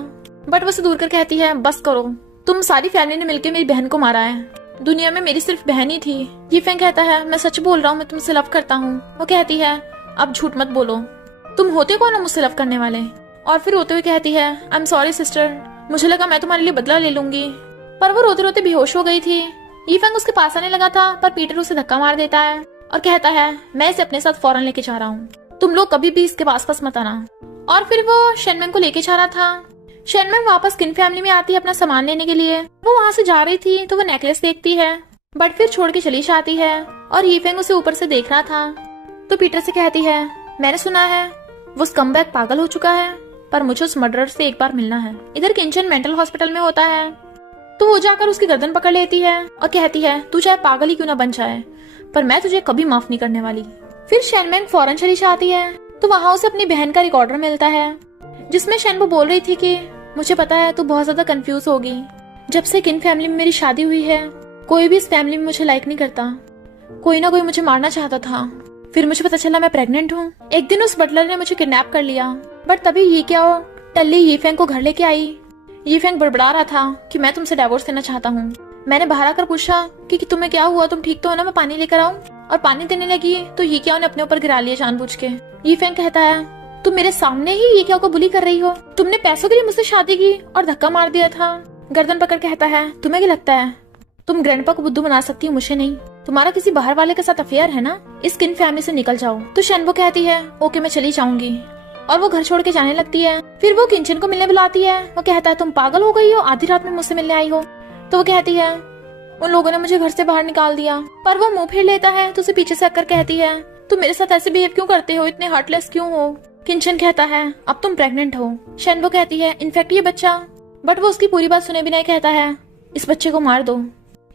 बट वो उसे दूर कर कहती है बस करो, तुम सारी फैमिली ने मिलकर मेरी बहन को मारा है, दुनिया में मेरी सिर्फ बहन ही थी। यीफेंग कहता है मैं सच बोल रहा हूँ, मैं तुमसे लव करता हूँ। वो कहती है अब झूठ मत बोलो, तुम होते कौन हो मुझसे लव करने वाले। और फिर रोते हुए कहती है आई एम सॉरी सिस्टर, मुझे लगा मैं तुम्हारे लिए बदला ले लूंगी, पर वो रोते रोते बेहोश हो गई थी। यीफेंग उसके पास आने लगा था पर पीटर उसे धक्का मार देता है और कहता है मैं इसे अपने साथ फौरन लेके जा रहा हूँ, तुम लोग कभी भी इसके पास मत आना। और फिर वो शेनमेंग को लेके जा रहा था। शेनमेंग वापस किन फैमिली में आती है अपना सामान लेने के लिए। वो वहाँ से जा रही थी तो वो नेकलेस देखती है, बट फिर छोड़ के चली जाती है और यीफेंग उसे ऊपर से देख रहा था। तो पीटर से कहती है मैंने सुना है वो स्कमबैग पागल हो चुका है, पर मुझे उस मर्डरर से एक बार मिलना है। इधर किंचन मेंटल हॉस्पिटल में होता है तो वो जाकर उसकी गर्दन पकड़ लेती है और कहती है तू चाहे पागल ही क्यों ना बन जाए, पर मैं तुझे कभी माफ नहीं करने वाली। फिर शेनमेंग फौरन चली जाती है तो वहाँ उसे अपनी बहन का रिकॉर्डर मिलता है जिसमें शेनबो बोल रही थी कि मुझे पता है तू बहुत ज्यादा कंफ्यूज होगी, जब से किन फैमिली में मेरी शादी हुई है कोई भी इस फैमिली में मुझे लाइक नहीं करता, कोई ना कोई मुझे मारना चाहता था, फिर मुझे पता चला मैं प्रेग्नेंट हूँ। एक दिन उस बटलर ने मुझे किडनैप कर लिया, बट तभी ये क्या हो टल्ली यीफेंग को घर लेके आई। यीफेंग बड़बड़ा रहा था कि मैं तुमसे डिवोर्स देना चाहता हूँ। मैंने बाहर आकर पूछा कि तुम्हें क्या हुआ, तुम ठीक तो हो ना, मैं पानी लेकर आऊँ, और पानी देने लगी तो ये क्या अपने ऊपर गिरा लिया जानबूझ के। यीफेंग कहता है तुम मेरे सामने ही ये क्या को बुली कर रही हो, तुमने पैसों के लिए मुझसे शादी की और धक्का मार दिया था। गर्दन पकड़ कहता है तुम्हें क्या लगता है तुम ग्रैंडपा को बुद्धू बना सकती हो, मुझे नहीं, तुम्हारा किसी बाहर वाले के साथ अफेयर है ना, इस किन फैमिली से निकल जाओ। तो शेनबो कहती है ओके मैं चली जाऊंगी, और वो घर छोड़ के जाने लगती है। फिर वो किंचन को मिलने बुलाती है। वो कहता है तुम पागल हो गई हो, आधी रात में मुझसे मिलने आई हो। तो वो कहती है उन लोगों ने मुझे घर से बाहर निकाल दिया, पर वो मुंह फेर लेता है तो उसे पीछे से आकर कहती है तुम मेरे साथ ऐसे बिहेव क्यों करते हो, इतने हार्टलेस क्यों हो। किंचन कहता है अब तुम प्रेग्नेंट हो। शेनबो कहती है इनफैक्ट ये बच्चा, बट वो उसकी पूरी बात सुने बिना ही कहता है इस बच्चे को मार दो,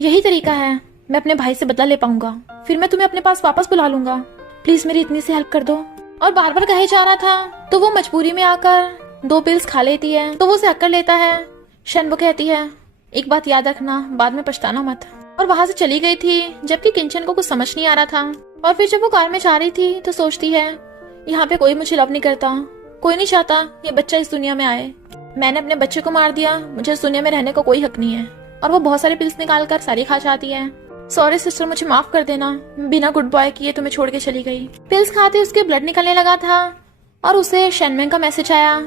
यही तरीका है, मैं अपने भाई से बदला ले पाऊंगा, फिर मैं तुम्हें अपने पास वापस बुला लूंगा, प्लीज मेरी इतनी सी हेल्प कर दो। और बार बार कहे जा रहा था तो वो मजबूरी में आकर 2 पिल्स खा लेती है, तो वो उसे हक कर लेता है। शेनबो कहती है एक बात याद रखना, बाद में पछताना मत, और वहां से चली गई थी, जबकि किंचन को कुछ समझ नहीं आ रहा था। और फिर जब वो कार में जा रही थी तो सोचती है यहाँ पे कोई मुझे लव नहीं करता, कोई नहीं चाहता ये बच्चा इस दुनिया में आए, मैंने अपने बच्चे को मार दिया, मुझे इस दुनिया में रहने का कोई हक नहीं है। और वो बहुत सारी पिल्स निकाल कर सारी खा जाती है। सॉरी सिस्टर, मुझे माफ कर देना, बिना गुड बॉय किए तुम्हें छोड़ के चली गई। पिल्स खाते उसके ब्लड निकलने लगा था और उसे शेनमेंग का मैसेज आया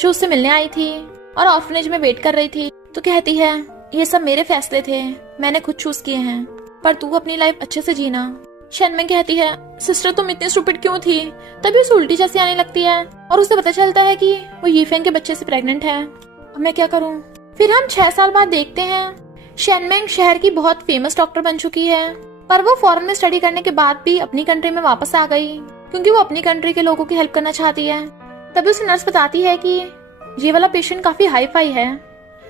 जो उससे मिलने आई थी और ऑर्फनेज में वेट कर रही थी। तो कहती है ये सब मेरे फैसले थे, मैंने खुद चूज किए हैं, पर तू अपनी लाइफ अच्छे से जीना। शेनमेंग कहती है सिस्टर तुम इतनी स्टूपिड क्यों थी। तभी उसे उल्टी जैसी आने लगती है और उसे पता चलता है कि वो यीफेंग के बच्चे से प्रेग्नेंट है। अब मैं क्या करूं। फिर हम 6 साल बाद देखते हैं शेनमेंग शहर की बहुत फेमस डॉक्टर बन चुकी है, पर वो फॉरेन में स्टडी करने के बाद भी अपनी कंट्री में वापस आ गई क्योंकि वो अपनी कंट्री के लोगों की हेल्प करना चाहती है। तभी उसे नर्स बताती है कि ये वाला पेशेंट काफी हाई फाई है।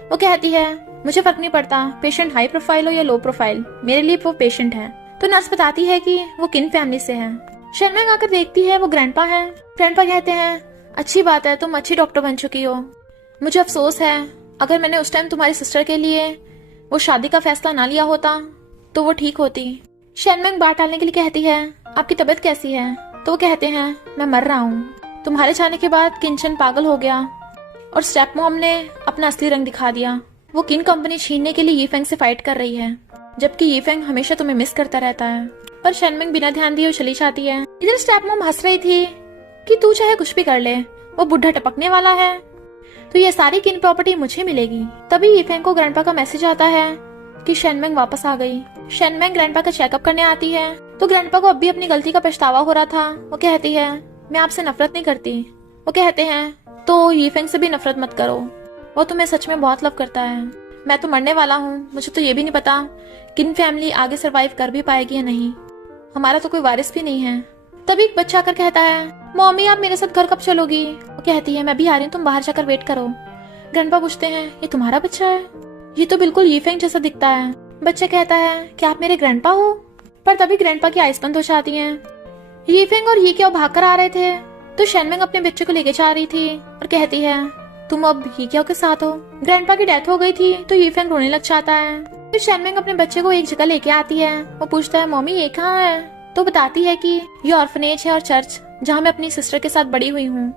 वो कहती है मुझे फर्क नहीं पड़ता पेशेंट हाई प्रोफाइल हो या लो प्रोफाइल, मेरे लिए वो पेशेंट है। तो नर्स बताती है कि वो किन फैमिली से है। शेनमेंग आकर देखती है वो ग्रैंडपा है। ग्रैंडपा कहते हैं अच्छी बात है, तुम अच्छी डॉक्टर बन चुकी हो, मुझे अफसोस है अगर मैंने उस टाइम तुम्हारी सिस्टर के लिए वो शादी का फैसला ना लिया होता तो वो ठीक होती। शेनमेंग बात टालने के लिए कहती है आपकी तबीयत कैसी है। तो वो कहते हैं मैं मर रहा हूँ। तुम्हारे जाने के बाद किंचन पागल हो गया और स्टेप मॉम ने अपना असली रंग दिखा दिया। वो किन कंपनी छीनने के लिए यीफेंग से फाइट कर रही है, जबकि यीफेंग हमेशा तुम्हें मिस करता रहता है। पर शेनमेंग बिना ध्यान दिए चली जाती है। इधर स्टेप मॉम हंस रही थी कि तू चाहे कुछ भी कर ले, वो बुढ़ा टपकने वाला है, तो ये सारी किन प्रॉपर्टी मुझे मिलेगी। तभी यीफेंग को ग्रैंडपा का मैसेज आता है कि शेनमेंग वापस आ गई। शेनमेंग ग्रैंडपा का चेकअप करने आती है तो ग्रैंडपा को अब भी अपनी गलती का पछतावा हो रहा था। वो कहती है मैं आपसे नफरत नहीं करती। वो कहते हैं तो यीफेंग से भी नफरत मत करो, वो तुम्हें सच में बहुत लव करता है। मैं तो मरने वाला हूँ, मुझे तो ये भी नहीं पता किन फैमिली आगे सरवाइव कर भी पाएगी या नहीं, हमारा तो कोई वारिस भी नहीं है। तभी एक बच्चा आकर कहता है मम्मी आप मेरे साथ घर कब चलोगी। वो कहती है मैं भी आ रही हूँ, तुम बाहर जाकर वेट करो। ग्रैंडपा पूछते हैं ये तुम्हारा बच्चा है, ये तो बिल्कुल यीफेंग जैसा दिखता है। बच्चा कहता है क्या आप मेरे ग्रैंडपा हो। पर तभी ग्रैंडपा की आइस बंद हो जाती है। यीफेंग और ये क्या भाग कर आ रहे थे तो शेनमेंग अपने बच्चे को लेके जा रही थी और कहती है तुम अब ये क्या के साथ हो। ग्रैंडपा की डेथ हो गई थी तो यीफेंग रोने लग जाता है। फिर शेनमेंग अपने बच्चे को एक जगह लेके आती है। वो पूछता है मम्मी ये कहाँ है। तो बताती है कि ये ऑर्फनेज है और चर्च जहाँ मैं अपनी सिस्टर के साथ बड़ी हुई हूँ।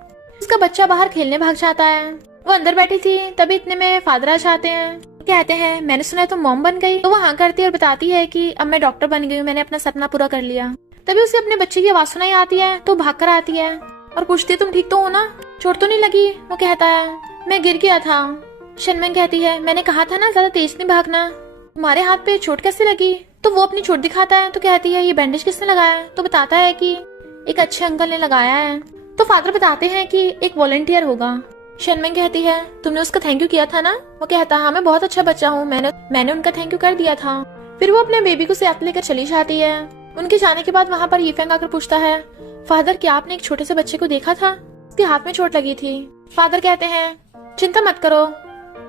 उसका बच्चा बाहर खेलने भाग जाता है। वो अंदर बैठी थी तभी इतने में फादर आ जाते हैं। कहते हैं मैंने सुना है तुम मॉम बन गई। तो वो हाँ करती है और बताती है कि अब मैं डॉक्टर बन गई हूँ, मैंने अपना सपना पूरा कर लिया। तभी उसे अपने बच्चे की आवाज सुनाई आती है तो भाग कर आती है और पूछती है तुम ठीक तो हो ना, चोट तो नहीं लगी। वो कहता है मैं गिर गया था। शेनमेंग कहती है मैंने कहा था ना ज्यादा तेज नहीं भागना, तुम्हारे हाथ पे चोट कैसे लगी। तो वो अपनी चोट दिखाता है तो कहती है ये बैंडेज किसने लगाया। तो बताता है कि एक अच्छे अंकल ने लगाया है। तो फादर बताते हैं कि एक वॉलंटियर होगा। शेनमेंग कहती है तुमने उसका थैंक यू किया था ना। वो कहता है हाँ मैं बहुत अच्छा बच्चा हूँ, मैंने उनका थैंक यू कर दिया था। फिर वो अपने बेबी को साथ लेकर चली जाती है। उनके जाने के बाद वहाँ पर यीफेंग आकर पूछता है फादर क्या आपने एक छोटे से बच्चे को देखा था, उसके हाथ में चोट लगी थी। फादर कहते हैं चिंता मत करो,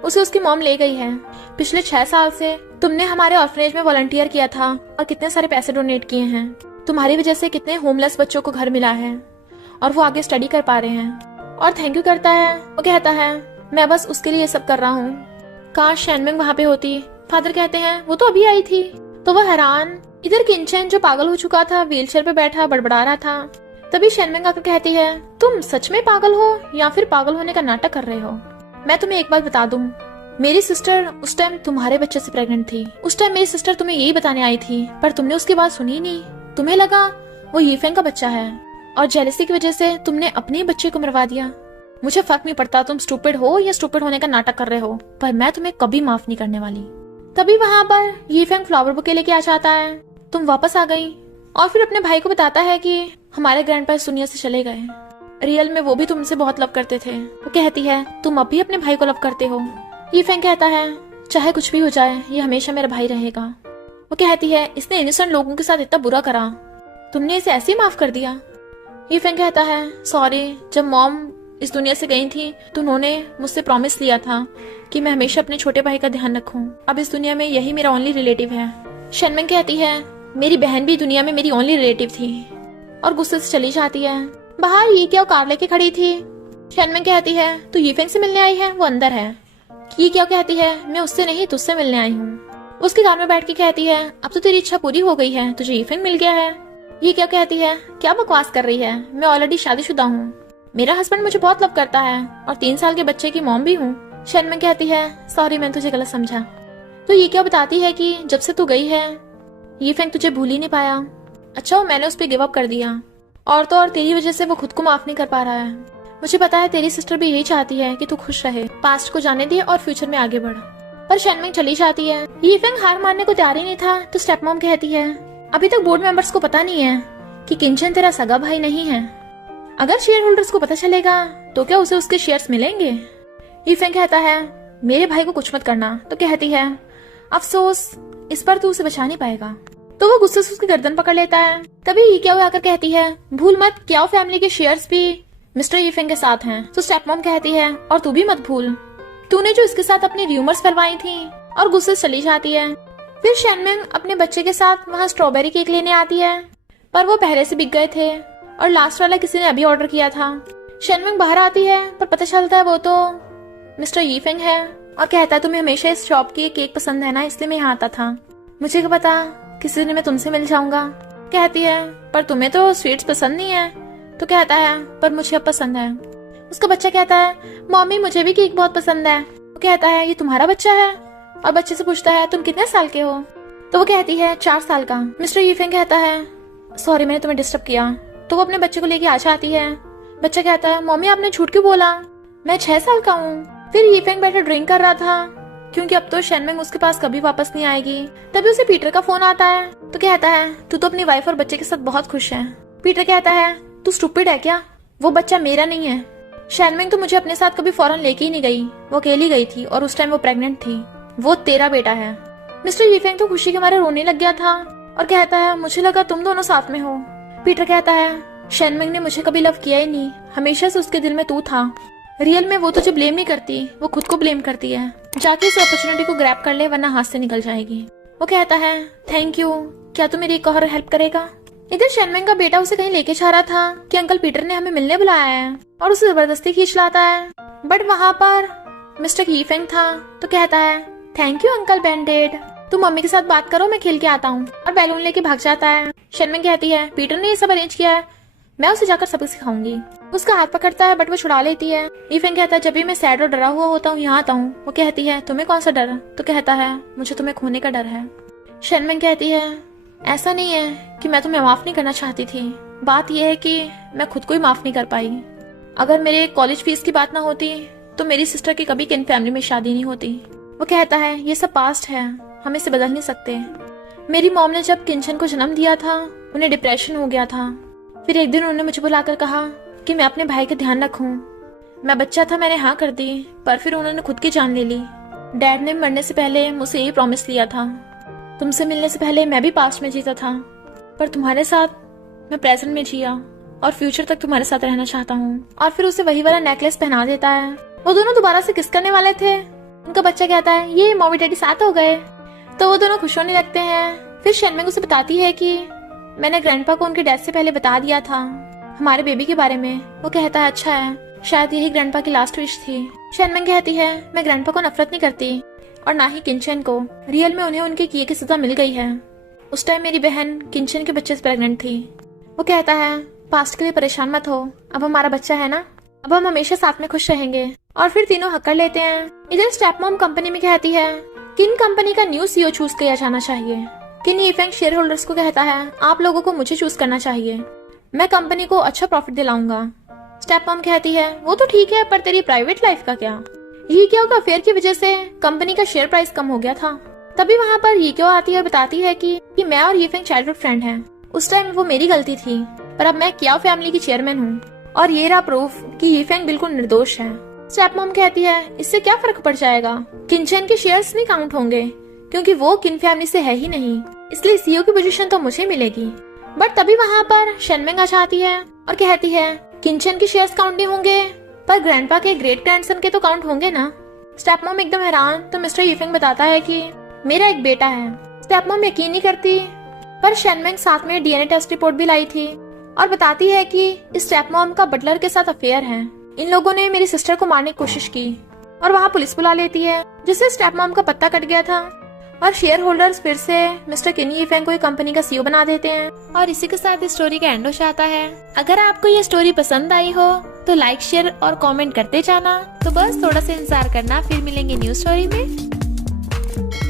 उसे उसकी मॉम ले गई है। पिछले 6 साल से तुमने हमारे ऑर्फनेज में वॉलंटियर किया था और कितने सारे पैसे डोनेट किए हैं। तुम्हारी वजह से कितने होमलेस बच्चों को घर मिला है और वो आगे स्टडी कर पा रहे हैं। और थैंक यू करता है। वो कहता है मैं बस उसके लिए ये सब कर रहा हूँ, काश शेनमेंग वहाँ पे होती। फादर कहते हैं वो तो अभी आई थी। तो वह हैरान। इधर किंचन जो पागल हो चुका था व्हीलचेयर पे बैठा बड़बड़ा रहा था। तभी शेनमेंग आकर कहती है तुम सच में पागल हो या फिर पागल होने का नाटक कर रहे हो। मैं तुम्हें एक बात बता दूं, मेरी सिस्टर उस टाइम तुम्हारे बच्चे से प्रेग्नेंट थी। उस टाइम मेरी सिस्टर तुम्हें यही बताने आई थी पर तुमने उसकी बात सुनी नहीं। तुम्हें लगा वो यीफेंग का बच्चा है और जेलसी की वजह से तुमने अपने बच्चे को मरवा दिया। मुझे फर्क नहीं पड़ता तुम स्टूपिड हो या स्टूपिड होने का नाटक कर रहे हो, पर मैं तुम्हें कभी माफ नहीं करने वाली। तभी वहाँ पर यीफेंग फ्लावर बुके लेके आ जाता है। तुम वापस आ गई। और फिर अपने भाई को बताता है कि हमारे ग्रैंडपा इस दुनिया से चले गए, रियल में वो भी तुमसे बहुत लव करते थे। वो कहती है तुम अब भी अपने भाई को लव करते हो। यीफेंग कहता है चाहे कुछ भी हो जाए ये हमेशा मेरा भाई रहेगा। वो कहती है इसने इनोसेंट लोगों के साथ इतना बुरा करा, तुमने इसे ऐसे ही माफ कर दिया। यीफेंग कहता है सॉरी, जब मॉम इस दुनिया से गई थी तो उन्होंने मुझसे प्रॉमिस लिया था कि मैं हमेशा अपने छोटे भाई का ध्यान रखूं। अब इस दुनिया में यही मेरा ओनली रिलेटिव है। शनमिंग कहती है मेरी बहन भी दुनिया में मेरी ओनली रिलेटिव थी और गुस्से से चली जाती है। बाहर ये क्या कार लेके खड़ी थी। शनमिंग कहती है तू यीफेंग से मिलने आई है, वो अंदर है। ये क्या कहती है मैं उससे नहीं तुझसे मिलने आई हूँ। उसकी कार में बैठ के कहती है अब तो तेरी इच्छा पूरी हो गई है, तुझे यीफेंग मिल गया है। ये क्या कहती है क्या बकवास कर रही है, मैं ऑलरेडी शादीशुदा हूँ, मेरा हस्बैंड मुझे बहुत लव करता है और 3 साल के बच्चे की मॉम भी हूँ। शनमिंग कहती है सॉरी मैंने तुझे गलत समझा। तो ये क्या बताती है कि जब से तू गई है यीफेंग तुझे भूल ही नहीं पाया। अच्छा मैंने उस पर गिव अप कर दिया और तो और तेरी वजह से वो खुद को माफ नहीं कर पा रहा है। मुझे पता है तेरी सिस्टर भी यही चाहती है कि तू खुश रहे, पास्ट को जाने दे और फ्यूचर में आगे बढ़। पर शनमिंग चली जाती है। यीफेंग हार मानने को तैयार ही नहीं था तो स्टेप मॉम कहती है अभी तक बोर्ड मेंबर्स को पता नहीं है कि किंचन तेरा सगा भाई नहीं है। अगर शेयर होल्डर्स को पता चलेगा तो क्या उसे उसके शेयर्स मिलेंगे। यीफेंग कहता है मेरे भाई को कुछ मत करना। तो कहती है अफसोस इस पर तू उसे बचा नहीं पाएगा। तो वो गुस्से से उसकी गर्दन पकड़ लेता है। तभी ये क्या आकर कहती है भूल मत क्या फैमिली के शेयर्स भी मिस्टर यीफेंग के साथ हैं। तो स्टेप मॉम कहती है और तू भी मत भूल, तूने जो इसके साथ अपनी र्यूमर्स फैलवाई थी। और गुस्से से चली जाती है। फिर शनमिंग अपने बच्चे के साथ वहाँ स्ट्रॉबेरी केक लेने आती है पर वो पहले से बिक गए थे और लास्ट वाला किसी ने अभी ऑर्डर किया था। शनमिंग बाहर आती है पर पता चलता है वो तो मिस्टर यीफेंग है और कहता है तुम्हें हमेशा इस शॉप की केक पसंद है ना, इसलिए मैं यहाँ आता था, मुझे क्या पता किसी दिन मैं तुमसे मिल जाऊंगा। कहती है पर तुम्हें तो स्वीट्स पसंद नहीं है। तो कहता है पर मुझे अब पसंद है। उसका बच्चा कहता है मम्मी मुझे भी केक बहुत पसंद है। वो कहता है ये तुम्हारा बच्चा है और बच्चे से पूछता है तुम कितने साल के हो। तो वो कहती है 4 साल का। मिस्टर यीफेंग कहता है सॉरी मैंने तुम्हें डिस्टर्ब किया। तो वो अपने बच्चे को लेके आ जाती है। बच्चा कहता है मम्मी आपने झूठ क्यों बोला, मैं 6 साल का हूँ। फिर यीफेंग बैठे ड्रिंक कर रहा था क्योंकि अब तो शनमिंग उसके पास कभी वापस नहीं आएगी। तभी उसे पीटर का फोन आता है। तो कहता है तू तो अपनी वाइफ और बच्चे के साथ बहुत खुश है। पीटर कहता है तू स्टूपिड है क्या, वो बच्चा मेरा नहीं है। शनमिंग तो मुझे अपने साथ कभी फौरन लेके ही नहीं गई, वो अकेली गई थी और उस टाइम वो प्रेग्नेंट थी, वो तेरा बेटा है। मिस्टर यीफेंग तो खुशी के मारे रोने लग गया था और कहता है मुझे लगा तुम दोनों साथ में हो। पीटर कहता है शनमिंग ने मुझे कभी लव किया ही नहीं, हमेशा से उसके दिल में तू था। रियल में वो तुझे ब्लेम नहीं करती, वो खुद को ब्लेम करती है। जाके इस अपॉर्चुनिटी को ग्रैब कर ले वरना हाथ से निकल जाएगी। वो कहता है थैंक यू, क्या तू मेरी एक और हेल्प करेगा। इधर शनमिंग का बेटा उसे कहीं लेके जा रहा था कि अंकल पीटर ने हमें मिलने बुलाया है और उसे जबरदस्ती खींच लाता है। बट वहाँ पर मिस्टर यीफेंग था तो कहता है थैंक यू अंकल बैंडेड, तुम मम्मी के साथ बात करो मैं खेल के आता हूँ। और बैलून लेके भाग जाता है। शनमिंग कहती है पीटर ने ये सब अरेंज किया है, मैं उसे जाकर सबक सिखाऊंगी। उसका हाथ पकड़ता है बट वो छुड़ा लेती है। यीफेंग कहता है जब भी मैं सैड और डरा हुआ होता हूँ यहाँ आता हूँ। वो कहती है तुम्हें कौन सा डर। तो कहता है मुझे तुम्हें खोने का डर है। शनमिंग कहती है ऐसा नहीं है कि मैं तुम्हें माफ नहीं करना चाहती थी, बात यह है कि मैं खुद को ही माफ नहीं कर पाई। अगर मेरे कॉलेज फीस की बात ना होती तो मेरी सिस्टर की कभी किन फैमिली में शादी नहीं होती। वो कहता है ये सब पास्ट है, हम इसे बदल नहीं सकते। मेरी मॉम ने जब किंचन को जन्म दिया था उन्हें डिप्रेशन हो गया था। फिर एक दिन उन्होंने मुझे बुलाकर कहा कि मैं अपने भाई का ध्यान रखूं। मैं बच्चा था, मैंने हाँ कर दी, पर फिर उन्होंने खुद की जान ले ली। डैड ने मरने से पहले मुझसे यही प्रॉमिस लिया था, तुमसे मिलने से पहले मैं भी पास्ट में जीता था, पर तुम्हारे साथ मैं प्रेजेंट में जिया और फ्यूचर तक तुम्हारे साथ रहना चाहता हूँ। और फिर उसे वही वाला नेकलेस पहना देता है। वो दोनों दोबारा से किस करने वाले थे। उनका बच्चा कहता है ये मम्मी डैडी साथ हो गए। तो वो दोनों खुश होने लगते हैं। फिर शनमिंग उसे बताती है कि मैंने ग्रैंडपा को उनके डेथ से पहले बता दिया था हमारे बेबी के बारे में। वो कहता है अच्छा है, शायद यही ग्रैंडपा की लास्ट विश थी। शनमिंग कहती है मैं ग्रैंडपा को नफरत नहीं करती और ना ही किंचन को, रियल में उन्हें उनके किए की सजा मिल गई है। उस टाइम मेरी बहन किंचन के बच्चे से प्रेग्नेंट थी। वो कहता है पास्ट के लिए परेशान मत हो, अब हमारा बच्चा है ना, अब हम हमेशा साथ में खुश रहेंगे। और फिर तीनों हक कर लेते हैं। इधर स्टेप मॉम कंपनी में कहती है किन कंपनी का न्यू सीईओ चूज किया जाना चाहिए। किन यीफेंग शेयर होल्डर्स को कहता है आप लोगों को मुझे चूज करना चाहिए, मैं कंपनी को अच्छा प्रॉफिट दिलाऊंगा। स्टेप मॉम कहती है वो तो ठीक है, पर तेरी प्राइवेट लाइफ का क्या। ये क्या होगा, अफेयर की वजह से कंपनी का शेयर प्राइस कम हो गया था। तभी वहाँ पर ये क्यों आती है और बताती है कि मैं और यीफेंग चाइल्डहुड फ्रेंड हैं। उस टाइम वो मेरी गलती थी, पर अब मैं क्या फैमिली की चेयरमैन हूँ और ये रहा प्रूफ कि यीफेंग बिल्कुल निर्दोष है। स्टेप मॉम कहती है इससे क्या फर्क पड़ जाएगा, किंचन के शेयर्स नहीं काउंट होंगे क्योंकि वो किन फैमिली से है ही नहीं, इसलिए सीईओ की पोजीशन तो मुझे मिलेगी। बट तभी वहाँ पर शनमिंग आ जाती है और कहती है किंचन के शेयर्स काउंट नहीं होंगे पर ग्रैंडपा के ग्रेट ग्रैंडसन के तो काउंट होंगे ना। स्टेप मॉम एकदम हैरान तो मिस्टर यीफेंग बताता है कि मेरा एक बेटा है। स्टेप मॉम यकीन नहीं करती पर शेनमेंग साथ में डीएनए टेस्ट रिपोर्ट भी लाई थी और बताती है कि इस स्टेप मॉम का बटलर के साथ अफेयर है। इन लोगों ने मेरी सिस्टर को मारने की कोशिश की और वहाँ पुलिस बुला लेती है जिससे स्टेप मॉम का पत्ता कट गया था और शेयर होल्डर्स फिर से मिस्टर किन यीफेंग को कंपनी का सीईओ बना देते हैं। और इसी के साथ इस स्टोरी का एंड हो जाता है। अगर आपको ये स्टोरी पसंद आई हो तो लाइक शेयर और कमेंट करते जाना। तो बस थोड़ा सा इंतजार करना, फिर मिलेंगे न्यू स्टोरी में।